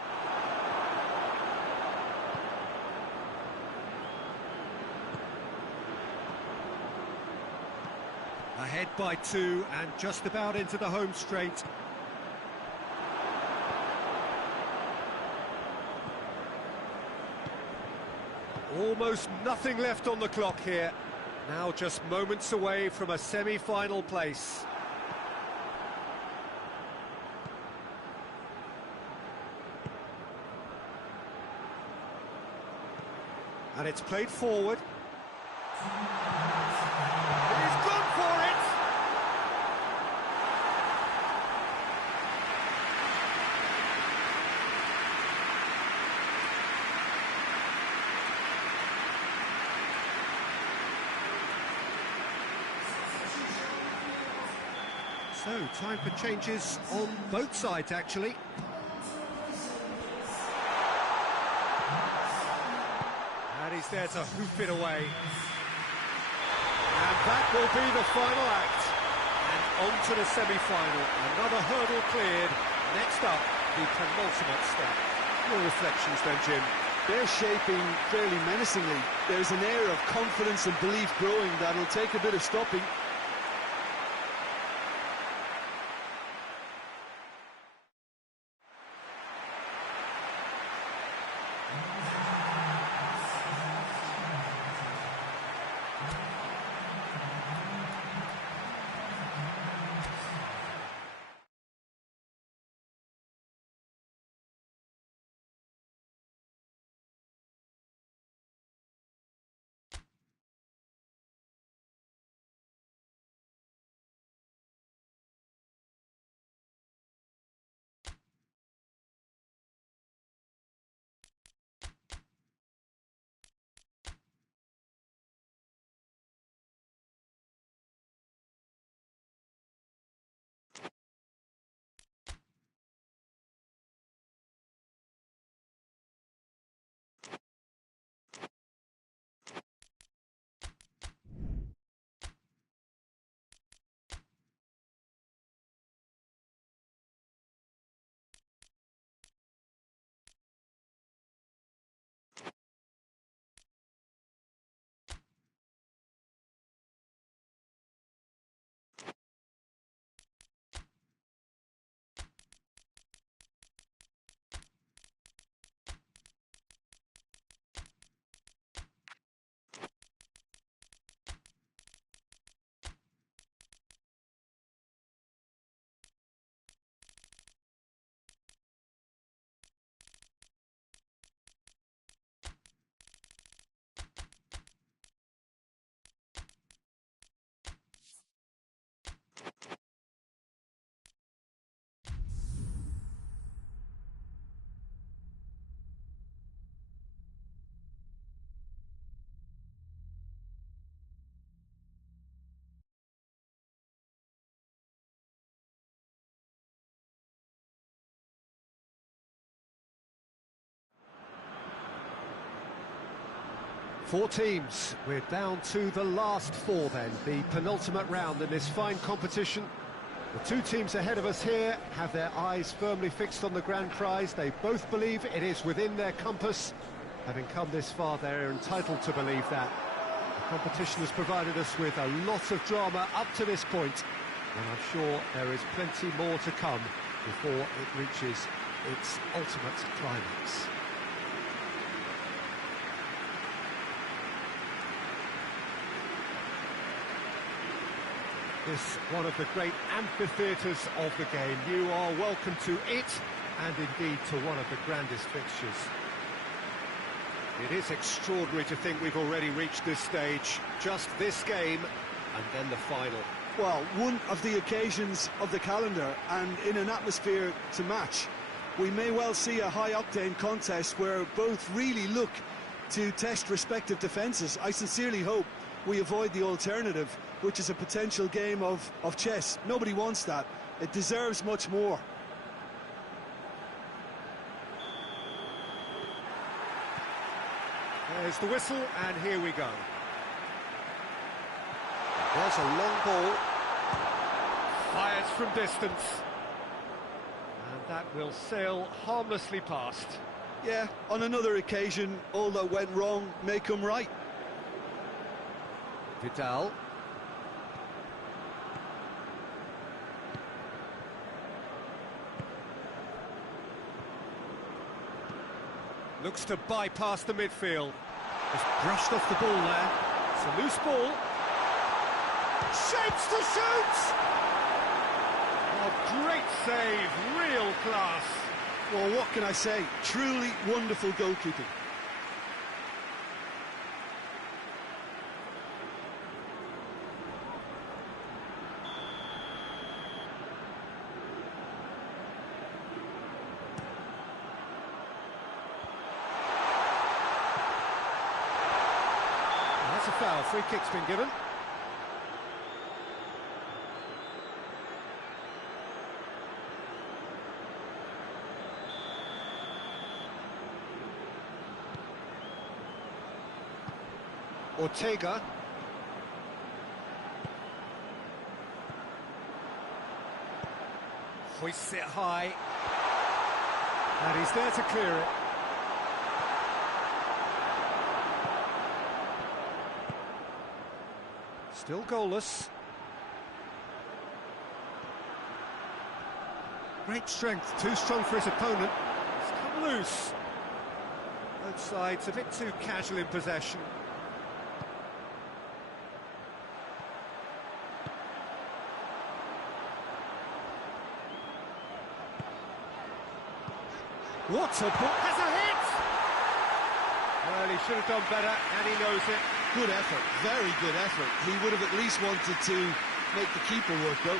Ahead by 2 and just about into the home straight. Almost nothing left on the clock here. Now just moments away from a semi-final place. And it's played forward. He's gone for it! So, time for changes on both sides, actually. And he's there to hoof it away. And that will be the final act. And on to the semi-final. Another hurdle cleared. Next up, the penultimate step. Your reflections then, Jim? They're shaping fairly menacingly. There's an air of confidence and belief growing that'll take a bit of stopping. Four teams. We're down to the last four then, the penultimate round in this fine competition. The two teams ahead of us here have their eyes firmly fixed on the grand prize. They both believe it is within their compass. Having come this far, they're entitled to believe that. The competition has provided us with a lot of drama up to this point, and I'm sure there is plenty more to come before it reaches its ultimate climax. This one of the great amphitheatres of the game. You are welcome to it, and indeed to one of the grandest fixtures. It is extraordinary to think we've already reached this stage. Just this game, and then the final. Well, one of the occasions of the calendar, and in an atmosphere to match. We may well see a high-octane contest where both really look to test respective defences. I sincerely hope we avoid the alternative, which is a potential game of chess. Nobody wants that. It deserves much more. There's the whistle, and here we go. There's a long ball. Fires from distance. And that will sail harmlessly past. Yeah, on another occasion, all that went wrong may come right. Vidal. Looks to bypass the midfield. Just brushed off the ball there. It's a loose ball. Shapes to shoot! Oh, great save, real class. Well, what can I say? Truly wonderful goalkeeping. That's a foul. Free kick's been given. Ortega. Hoists it high. And he's there to clear it. Still goalless. Great strength, too strong for his opponent. It's come loose. Both sides a bit too casual in possession. What a ball! Has a hit! Well, he should have done better, and he knows it. Good effort, very good effort. He would have at least wanted to make the keeper work out.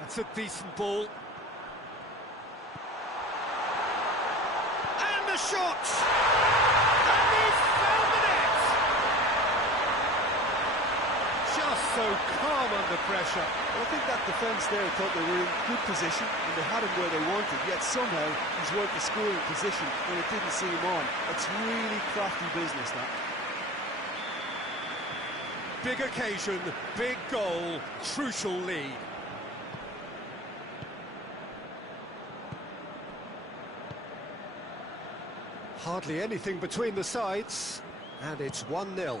That's a decent ball. And the shot! And he's found the net! Just so calm under pressure. Well, I think that defence there thought they were in good position and they had him where they wanted, yet somehow he's worked the scoring position when it didn't see him on. It's really crafty business, that. Big occasion, big goal, crucial lead. Hardly anything between the sides, and it's 1-0.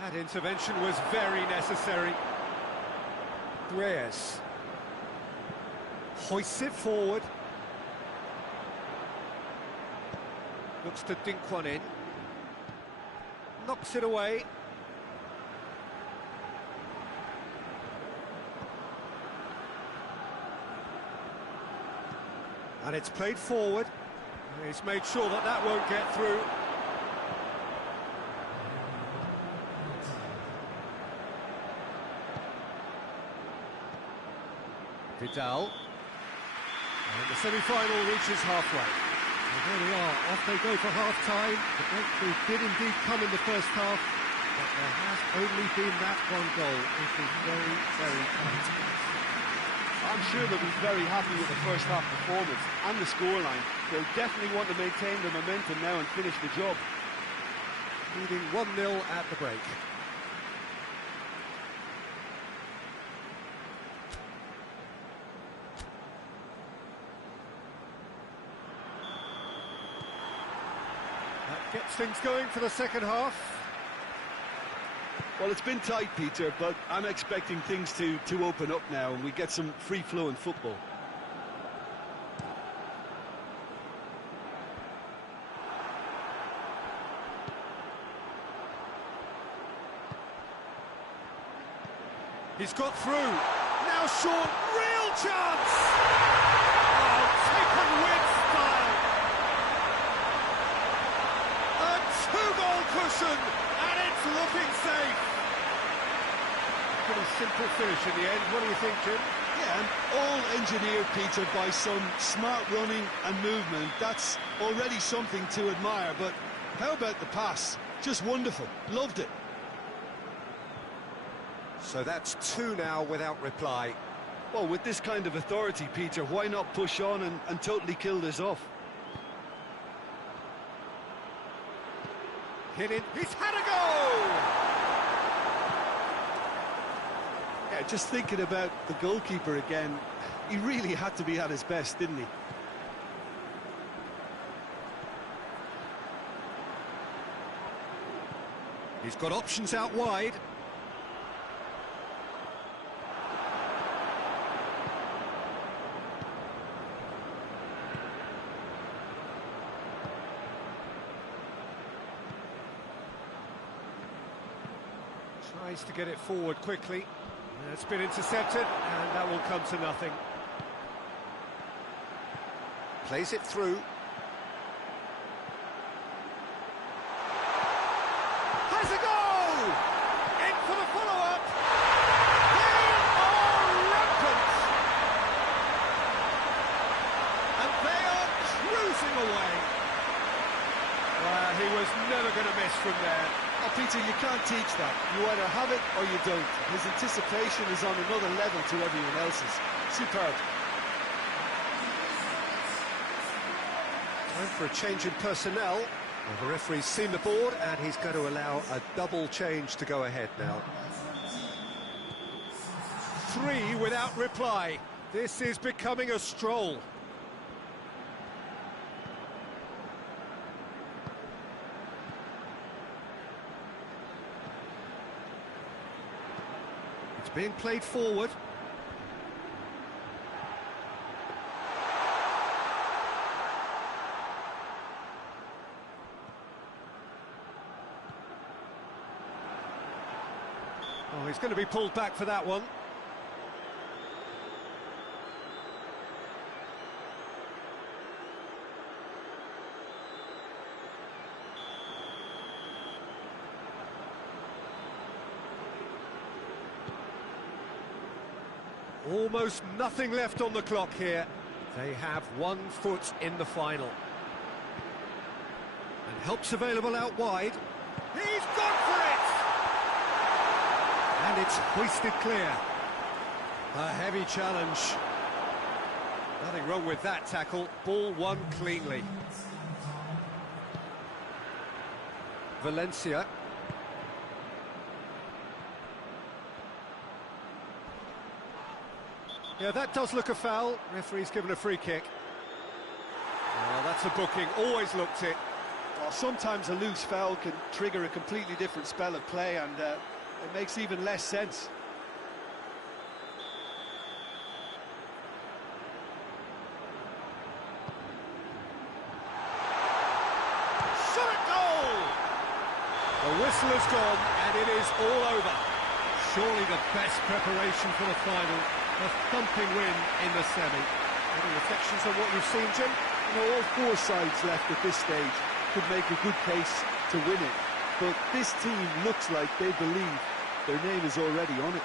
That intervention was very necessary. Reyes hoists it forward. Looks to dink one in. Knocks it away. And it's played forward. He's made sure that that won't get through. Vidal. And the semi-final reaches halfway. There we are, off they go for half-time. The breakthrough did indeed come in the first half, but there has only been that one goal. It is very, very tight. I'm sure they'll be very happy with the first half performance and the scoreline. They'll definitely want to maintain the momentum now and finish the job. Leading 1-0 at the break. That gets things going for the second half. Well, it's been tight, Peter, but I'm expecting things to open up now and we get some free-flowing football. He's got through. Now short, real chance! Oh, taken with style. A two-goal cushion, and it's looking safe. Pretty simple finish in the end. What do you think, Jim? Yeah, and all engineered, Peter, by some smart running and movement. That's already something to admire, but how about the pass? Just wonderful. Loved it. So that's 2 now without reply. Well, with this kind of authority, Peter, why not push on and totally kill this off? Hit it, he's had a go! Yeah, just thinking about the goalkeeper again, he really had to be at his best, didn't he? He's got options out wide. Tries to get it forward quickly. It's been intercepted, and that will come to nothing. Plays it through. Has a goal! In for the follow-up! They are rampant! And they are cruising away. He was never going to miss from there. Oh, Peter, you can't teach that. You either have it or you don't. His anticipation is on another level to everyone else's. Superb. Time for a change in personnel. Well, the referee's seen the board and he's going to allow a double change to go ahead now. 3 without reply. This is becoming a stroll. Being played forward. Oh, he's going to be pulled back for that one. Almost nothing left on the clock here. They have 1 foot in the final. And help's available out wide. He's gone for it! And it's hoisted clear. A heavy challenge. Nothing wrong with that tackle. Ball won cleanly. Valencia. Yeah, that does look a foul. Referee's given a free kick. Well, that's a booking. Always looked it. Well, sometimes a loose foul can trigger a completely different spell of play, and it makes even less sense. Shot at goal! The whistle has gone, and it is all over. Surely the best preparation for the final. A thumping win in the semi. Any reflections on what you've seen, Jim? You know, all 4 sides left at this stage could make a good case to win it. But this team looks like they believe their name is already on it.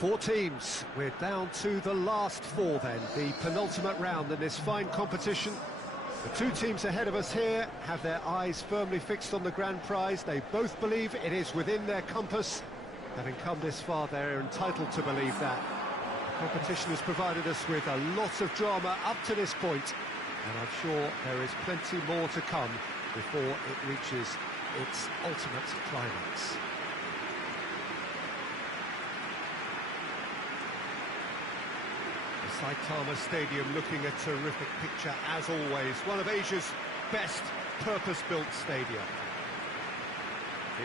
Four teams. We're down to the last four then, the penultimate round in this fine competition. The two teams ahead of us here have their eyes firmly fixed on the grand prize. They both believe it is within their compass. Having come this far, they're entitled to believe that. The competition has provided us with a lot of drama up to this point, and I'm sure there is plenty more to come before it reaches its ultimate climax. The Saitama Stadium looking a terrific picture as always, one of Asia's best purpose-built stadia.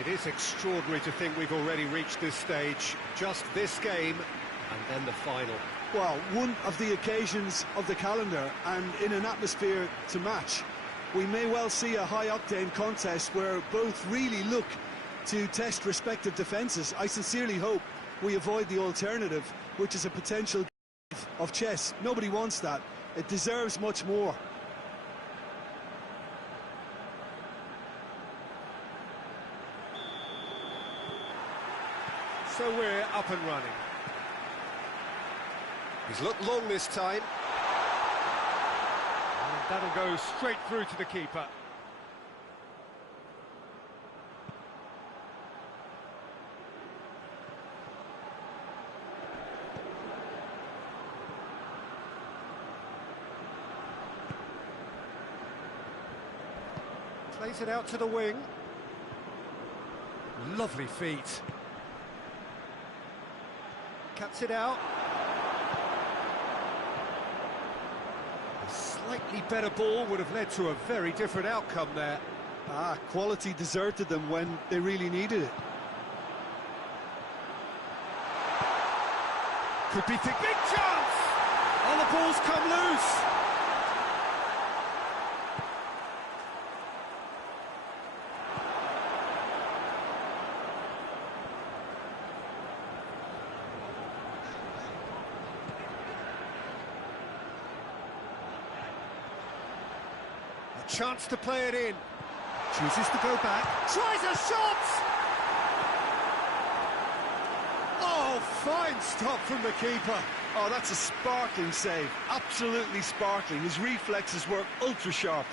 It is extraordinary to think we've already reached this stage, just this game and then the final. Well, one of the occasions of the calendar, and in an atmosphere to match. We may well see a high-octane contest where both really look to test respective defences. I sincerely hope we avoid the alternative, which is a potential of chess. Nobody wants that. It deserves much more. So we're up and running. He's looked long this time. And that'll go straight through to the keeper. Plays it out to the wing. Lovely feet. Cuts it out. A slightly better ball would have led to a very different outcome there. Quality deserted them when they really needed it. Could be big chance! Oh, the ball's come loose! Chance to play it in. Chooses to go back. Tries a shot! Oh, fine stop from the keeper. Oh, that's a sparkling save. Absolutely sparkling. His reflexes were ultra sharp.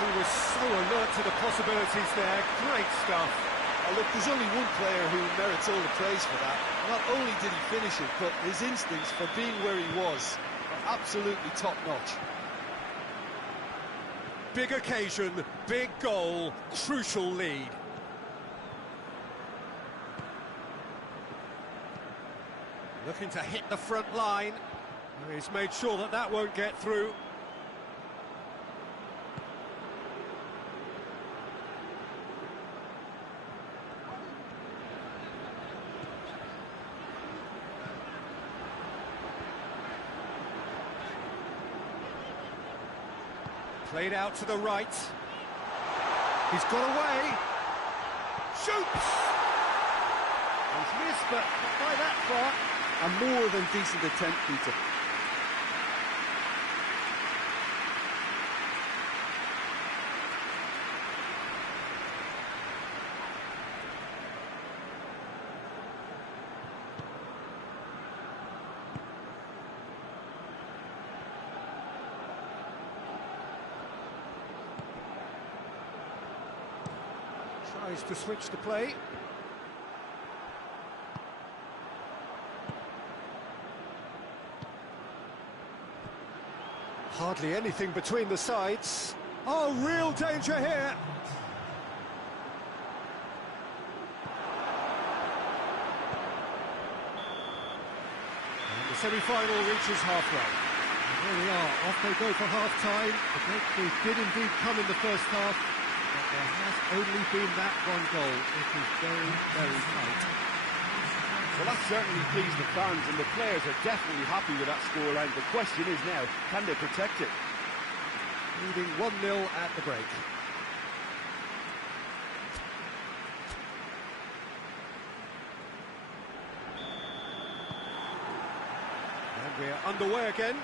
He was so alert to the possibilities there. Great stuff. Look, there's only one player who merits all the praise for that. Not only did he finish it, but his instincts for being where he was are absolutely top-notch. Big occasion, big goal, crucial lead. Looking to hit the front line. He's made sure that that won't get through. Played out to the right. He's got away. Shoots! He's missed, but not by that far. A more than decent attempt, Peter. Tries to switch the play. Hardly anything between the sides. Oh, real danger here. And the semi-final reaches halfway. And there we are, off they go for half-time. The breakthrough did indeed come in the first half, but there has only been that one goal. It is very, very tight. Well, that certainly pleased the fans, and the players are definitely happy with that scoreline. The question is now, can they protect it? Leading 1-0 at the break. we're underway again.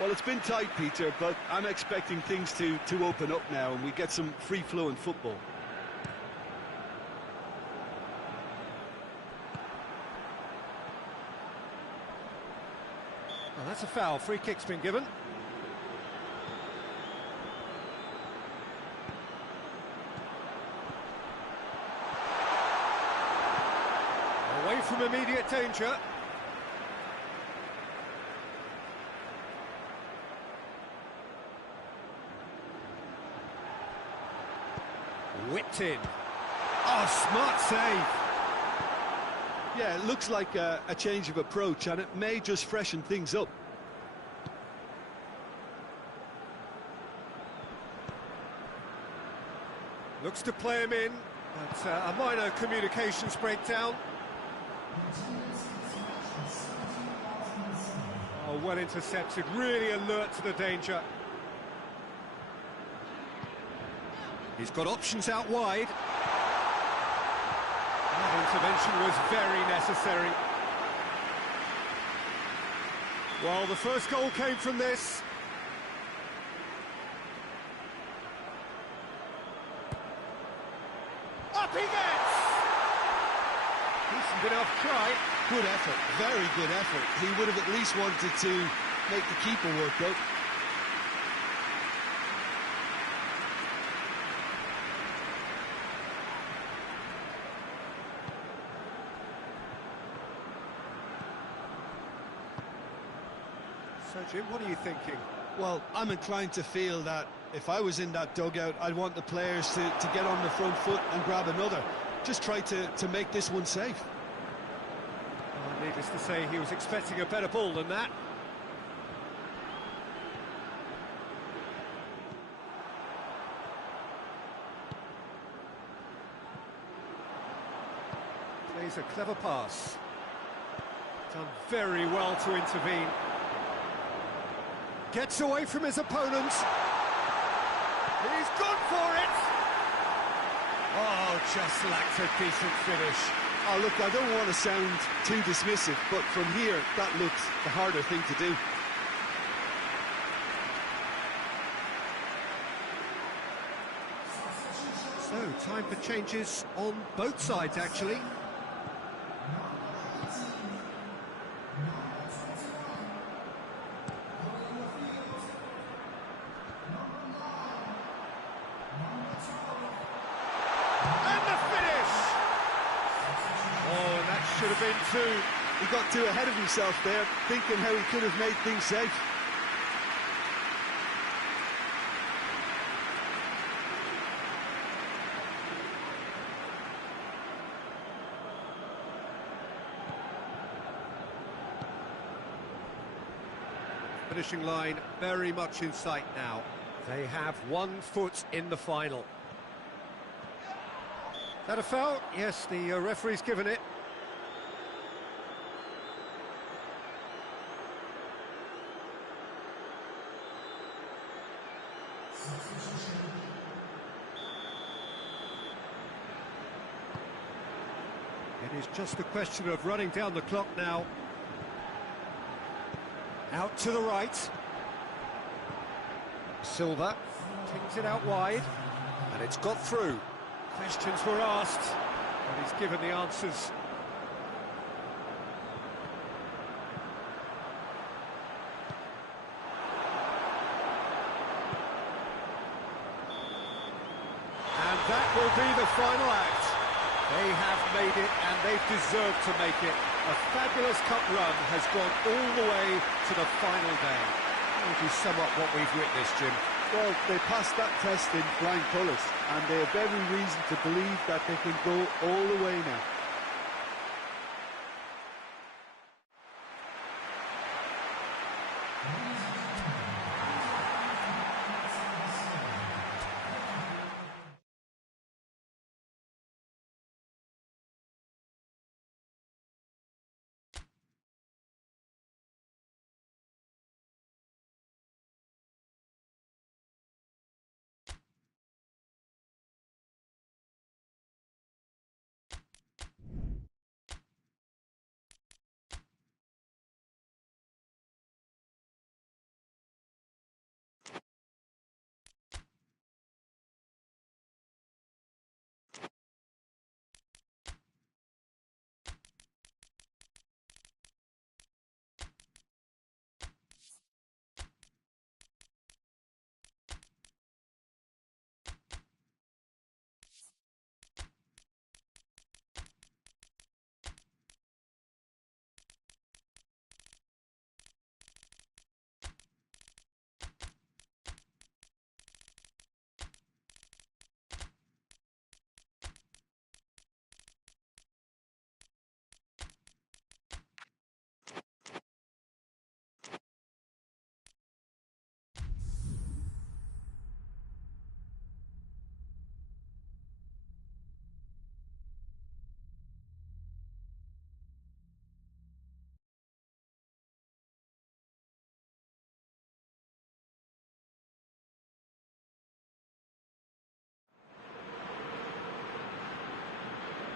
Well, it's been tight, Peter, but I'm expecting things to open up now and we get some free-flowing football. Well, that's a foul. Free kick's been given. Away from immediate danger. Whipped in. Oh, smart save. Yeah, it looks like a change of approach, and it may just freshen things up. Looks to play him in, but a minor communications breakdown. Oh, well intercepted, really alert to the danger. He's got options out wide. That intervention was very necessary. Well, the first goal came from this. Up he gets! Decent enough try. Good effort, very good effort. He would have at least wanted to make the keeper work out. So, Jim, what are you thinking? Well, I'm inclined to feel that if I was in that dugout, I'd want the players to get on the front foot and grab another. Just try to make this one safe. Well, needless to say, he was expecting a better ball than that. Plays a clever pass. Done very well to intervene. Gets away from his opponent. He's gone for it! Oh, just lacked a decent finish. Oh, look, I don't want to sound too dismissive, but from here, that looks the harder thing to do. So, time for changes on both sides, actually. Should have been two. He got too ahead of himself there, thinking how he could have made things safe. Finishing line very much in sight now. They have 1 foot in the final. Is that a foul? Yes, the referee's given it. It is just a question of running down the clock now. Out to the right. Silva tings it out wide, and it's got through. Questions were asked, but he's given the answers. And that will be the final act. They have made it, and they've deserved to make it. A fabulous cup run has gone all the way to the final day. How would you sum up what we've witnessed, Jim? Well, they passed that test in flying colours, and they have every reason to believe that they can go all the way now.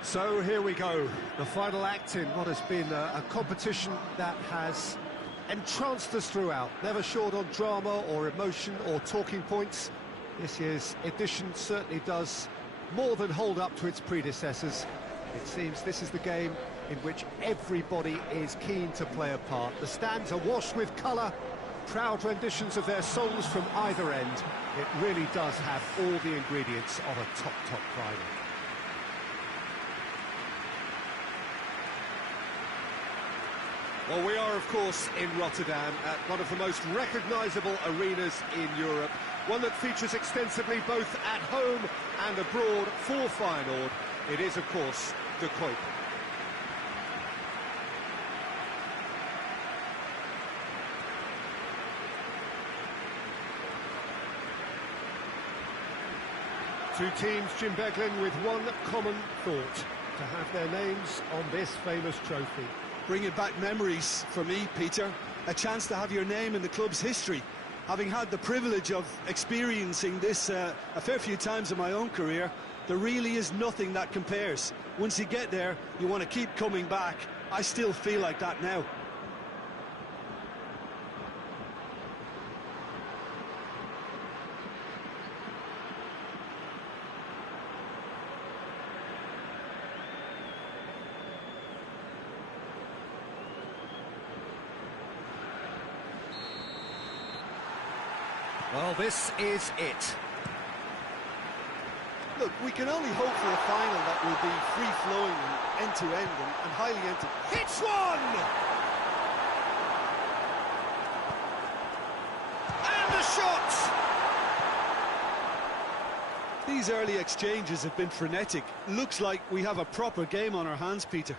So here we go, the final act in what has been a competition that has entranced us throughout, never short on drama or emotion or talking points. This year's edition certainly does more than hold up to its predecessors. It seems this is the game in which everybody is keen to play a part. The stands are washed with colour, proud renditions of their songs from either end. It really does have all the ingredients of a top final. Well, we are, of course, in Rotterdam, at one of the most recognisable arenas in Europe, one that features extensively both at home and abroad for Feyenoord. It is, of course, the Kuip. Two teams, Jim Beglin, with one common thought: to have their names on this famous trophy. Bringing back memories for me, Peter. A chance to have your name in the club's history. Having had the privilege of experiencing this a fair few times in my own career, there really is nothing that compares. Once you get there, you want to keep coming back. I still feel like that now. Well, this is it. Look, we can only hope for a final that will be free-flowing and end-to-end and highly entertaining. Hits one! And a shot! These early exchanges have been frenetic. Looks like we have a proper game on our hands, Peter.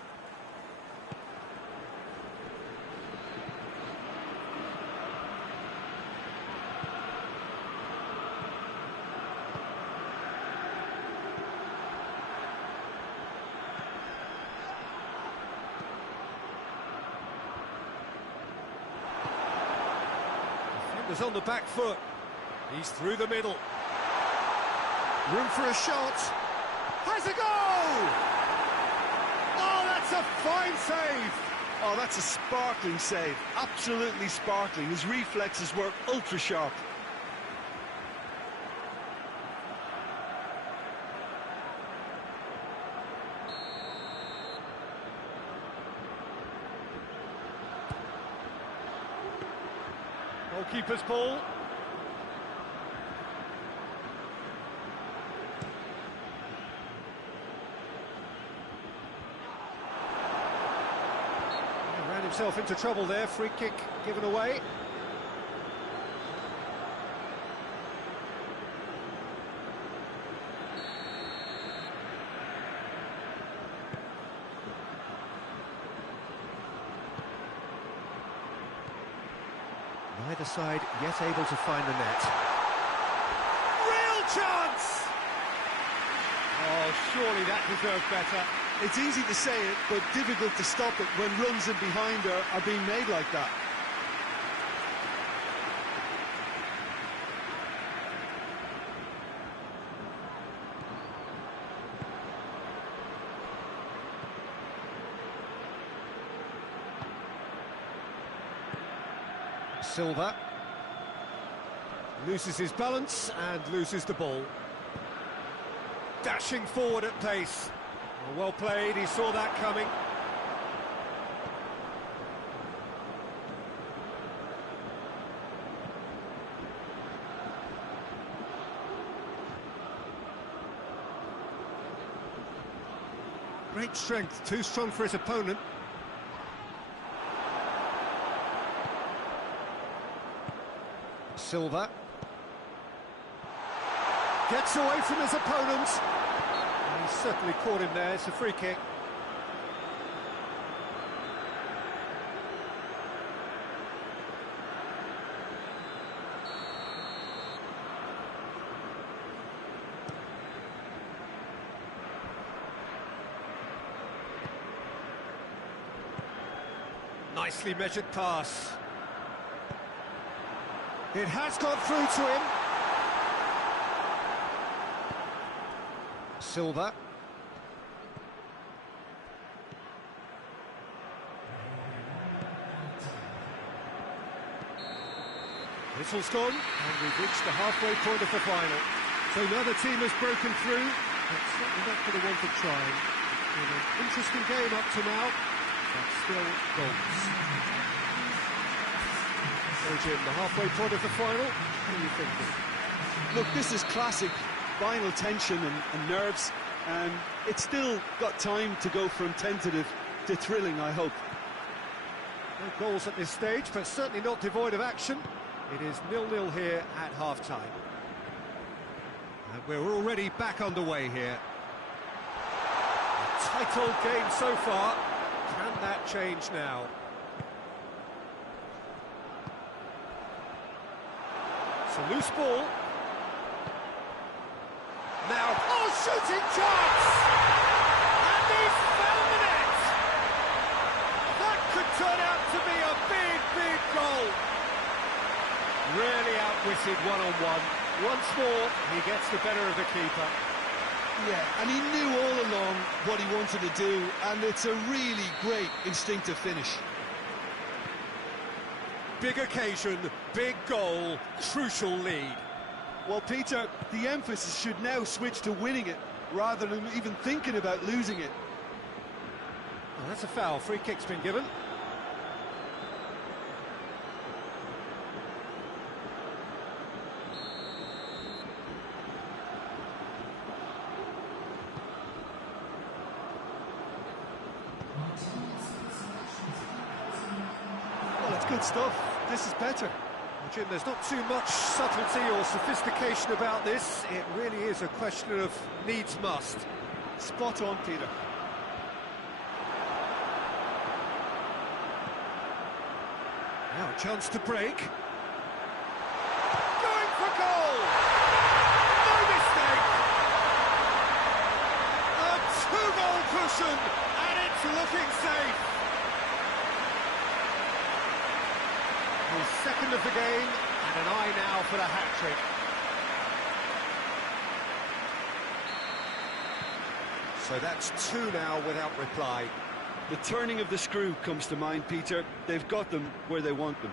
Defender's on the back foot. He's through the middle. Room for a shot. Has a goal! Oh, that's a fine save! Oh, that's a sparkling save. Absolutely sparkling. His reflexes were ultra sharp. Goalkeeper's ball. He ran himself into trouble there. Free kick given away. Neither side yet able to find the net. Real chance! Oh, surely that deserved better. It's easy to say it, but difficult to stop it when runs in behind are being made like that. Silva loses his balance and loses the ball. Dashing forward at pace. Well played, he saw that coming. Great strength, too strong for his opponent. Silva gets away from his opponent. He's certainly caught him there. It's a free kick. Nicely measured pass. It has got through to him. Silva. Whistle's gone, and we've reached the halfway point of the final. So neither team has broken through, but certainly not for the want of trying. It's been an interesting game up to now, but still goals. So Jim, the halfway point of the final, what are you thinking? Look, this is classic final tension and nerves, and it's still got time to go from tentative to thrilling, I hope. No goals at this stage, but certainly not devoid of action. It is 0-0 here at half-time. And we're already back underway here. A tight old game so far. Can that change now? It's a loose ball. Now, oh, shooting chance! And he's found the net! That could turn out to be a big, big goal. Really outwitted one-on-one. Once more, he gets the better of the keeper. Yeah, and he knew all along what he wanted to do, and it's a really great instinctive finish. Big occasion, big goal, crucial lead. Well, Peter, the emphasis should now switch to winning it, rather than even thinking about losing it. Oh, that's a foul. Free kick's been given. Well, it's good stuff. This is better. Jim, there's not too much subtlety or sophistication about this. It really is a question of needs must. Spot on, Peter. Now a chance to break. Going for goal! No mistake! A two-goal cushion, and it's looking safe. His second of the game, and an eye now for the hat-trick. So that's two now without reply. The turning of the screw comes to mind, Peter. They've got them where they want them.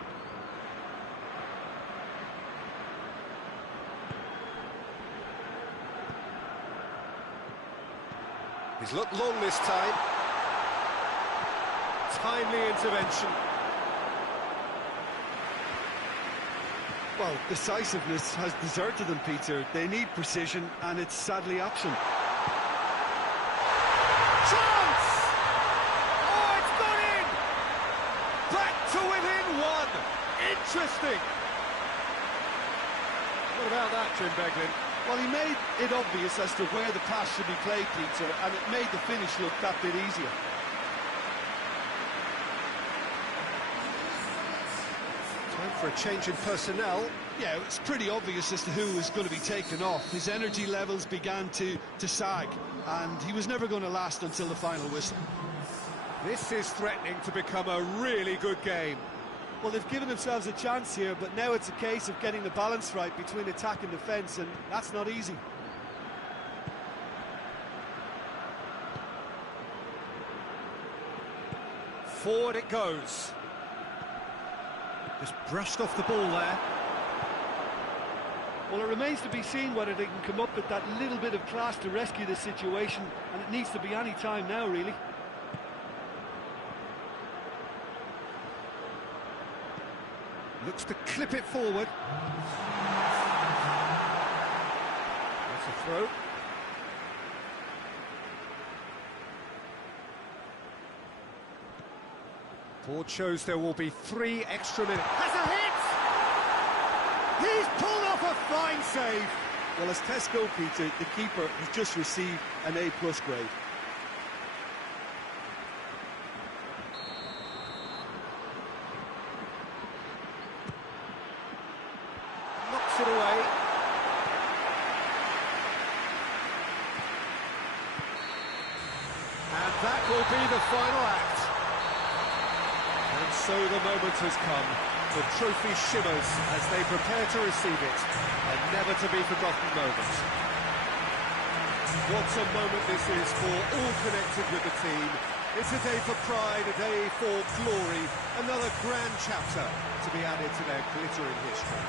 He's looked long this time. Timely intervention. Well, decisiveness has deserted them, Peter. They need precision, and it's sadly absent. Chance! Oh, it's gone in! Back to within one! Interesting! What about that, Jim Beglin? Well, he made it obvious as to where the pass should be played, Peter, and it made the finish look that bit easier. Time for a change in personnel. Yeah, it's pretty obvious as to who was going to be taken off. His energy levels began to sag, and he was never going to last until the final whistle. This is threatening to become a really good game. Well, they've given themselves a chance here, but now it's a case of getting the balance right between attack and defence, and that's not easy. Forward it goes. Just brushed off the ball there. Well, it remains to be seen whether they can come up with that little bit of class to rescue the situation, and it needs to be any time now, really. Looks to clip it forward. That's a throw. Board shows there will be 3 extra minutes. Has a hit! He's pulled off a fine save. Well, as tests go, Peter, the keeper has just received an A+ grade. Knocks it away. And that will be the final act. And so the moment has come. The trophy shimmers as they prepare to receive it. A never-to-be-forgotten moment. What a moment this is for all connected with the team. It's a day for pride, a day for glory, another grand chapter to be added to their glittering history.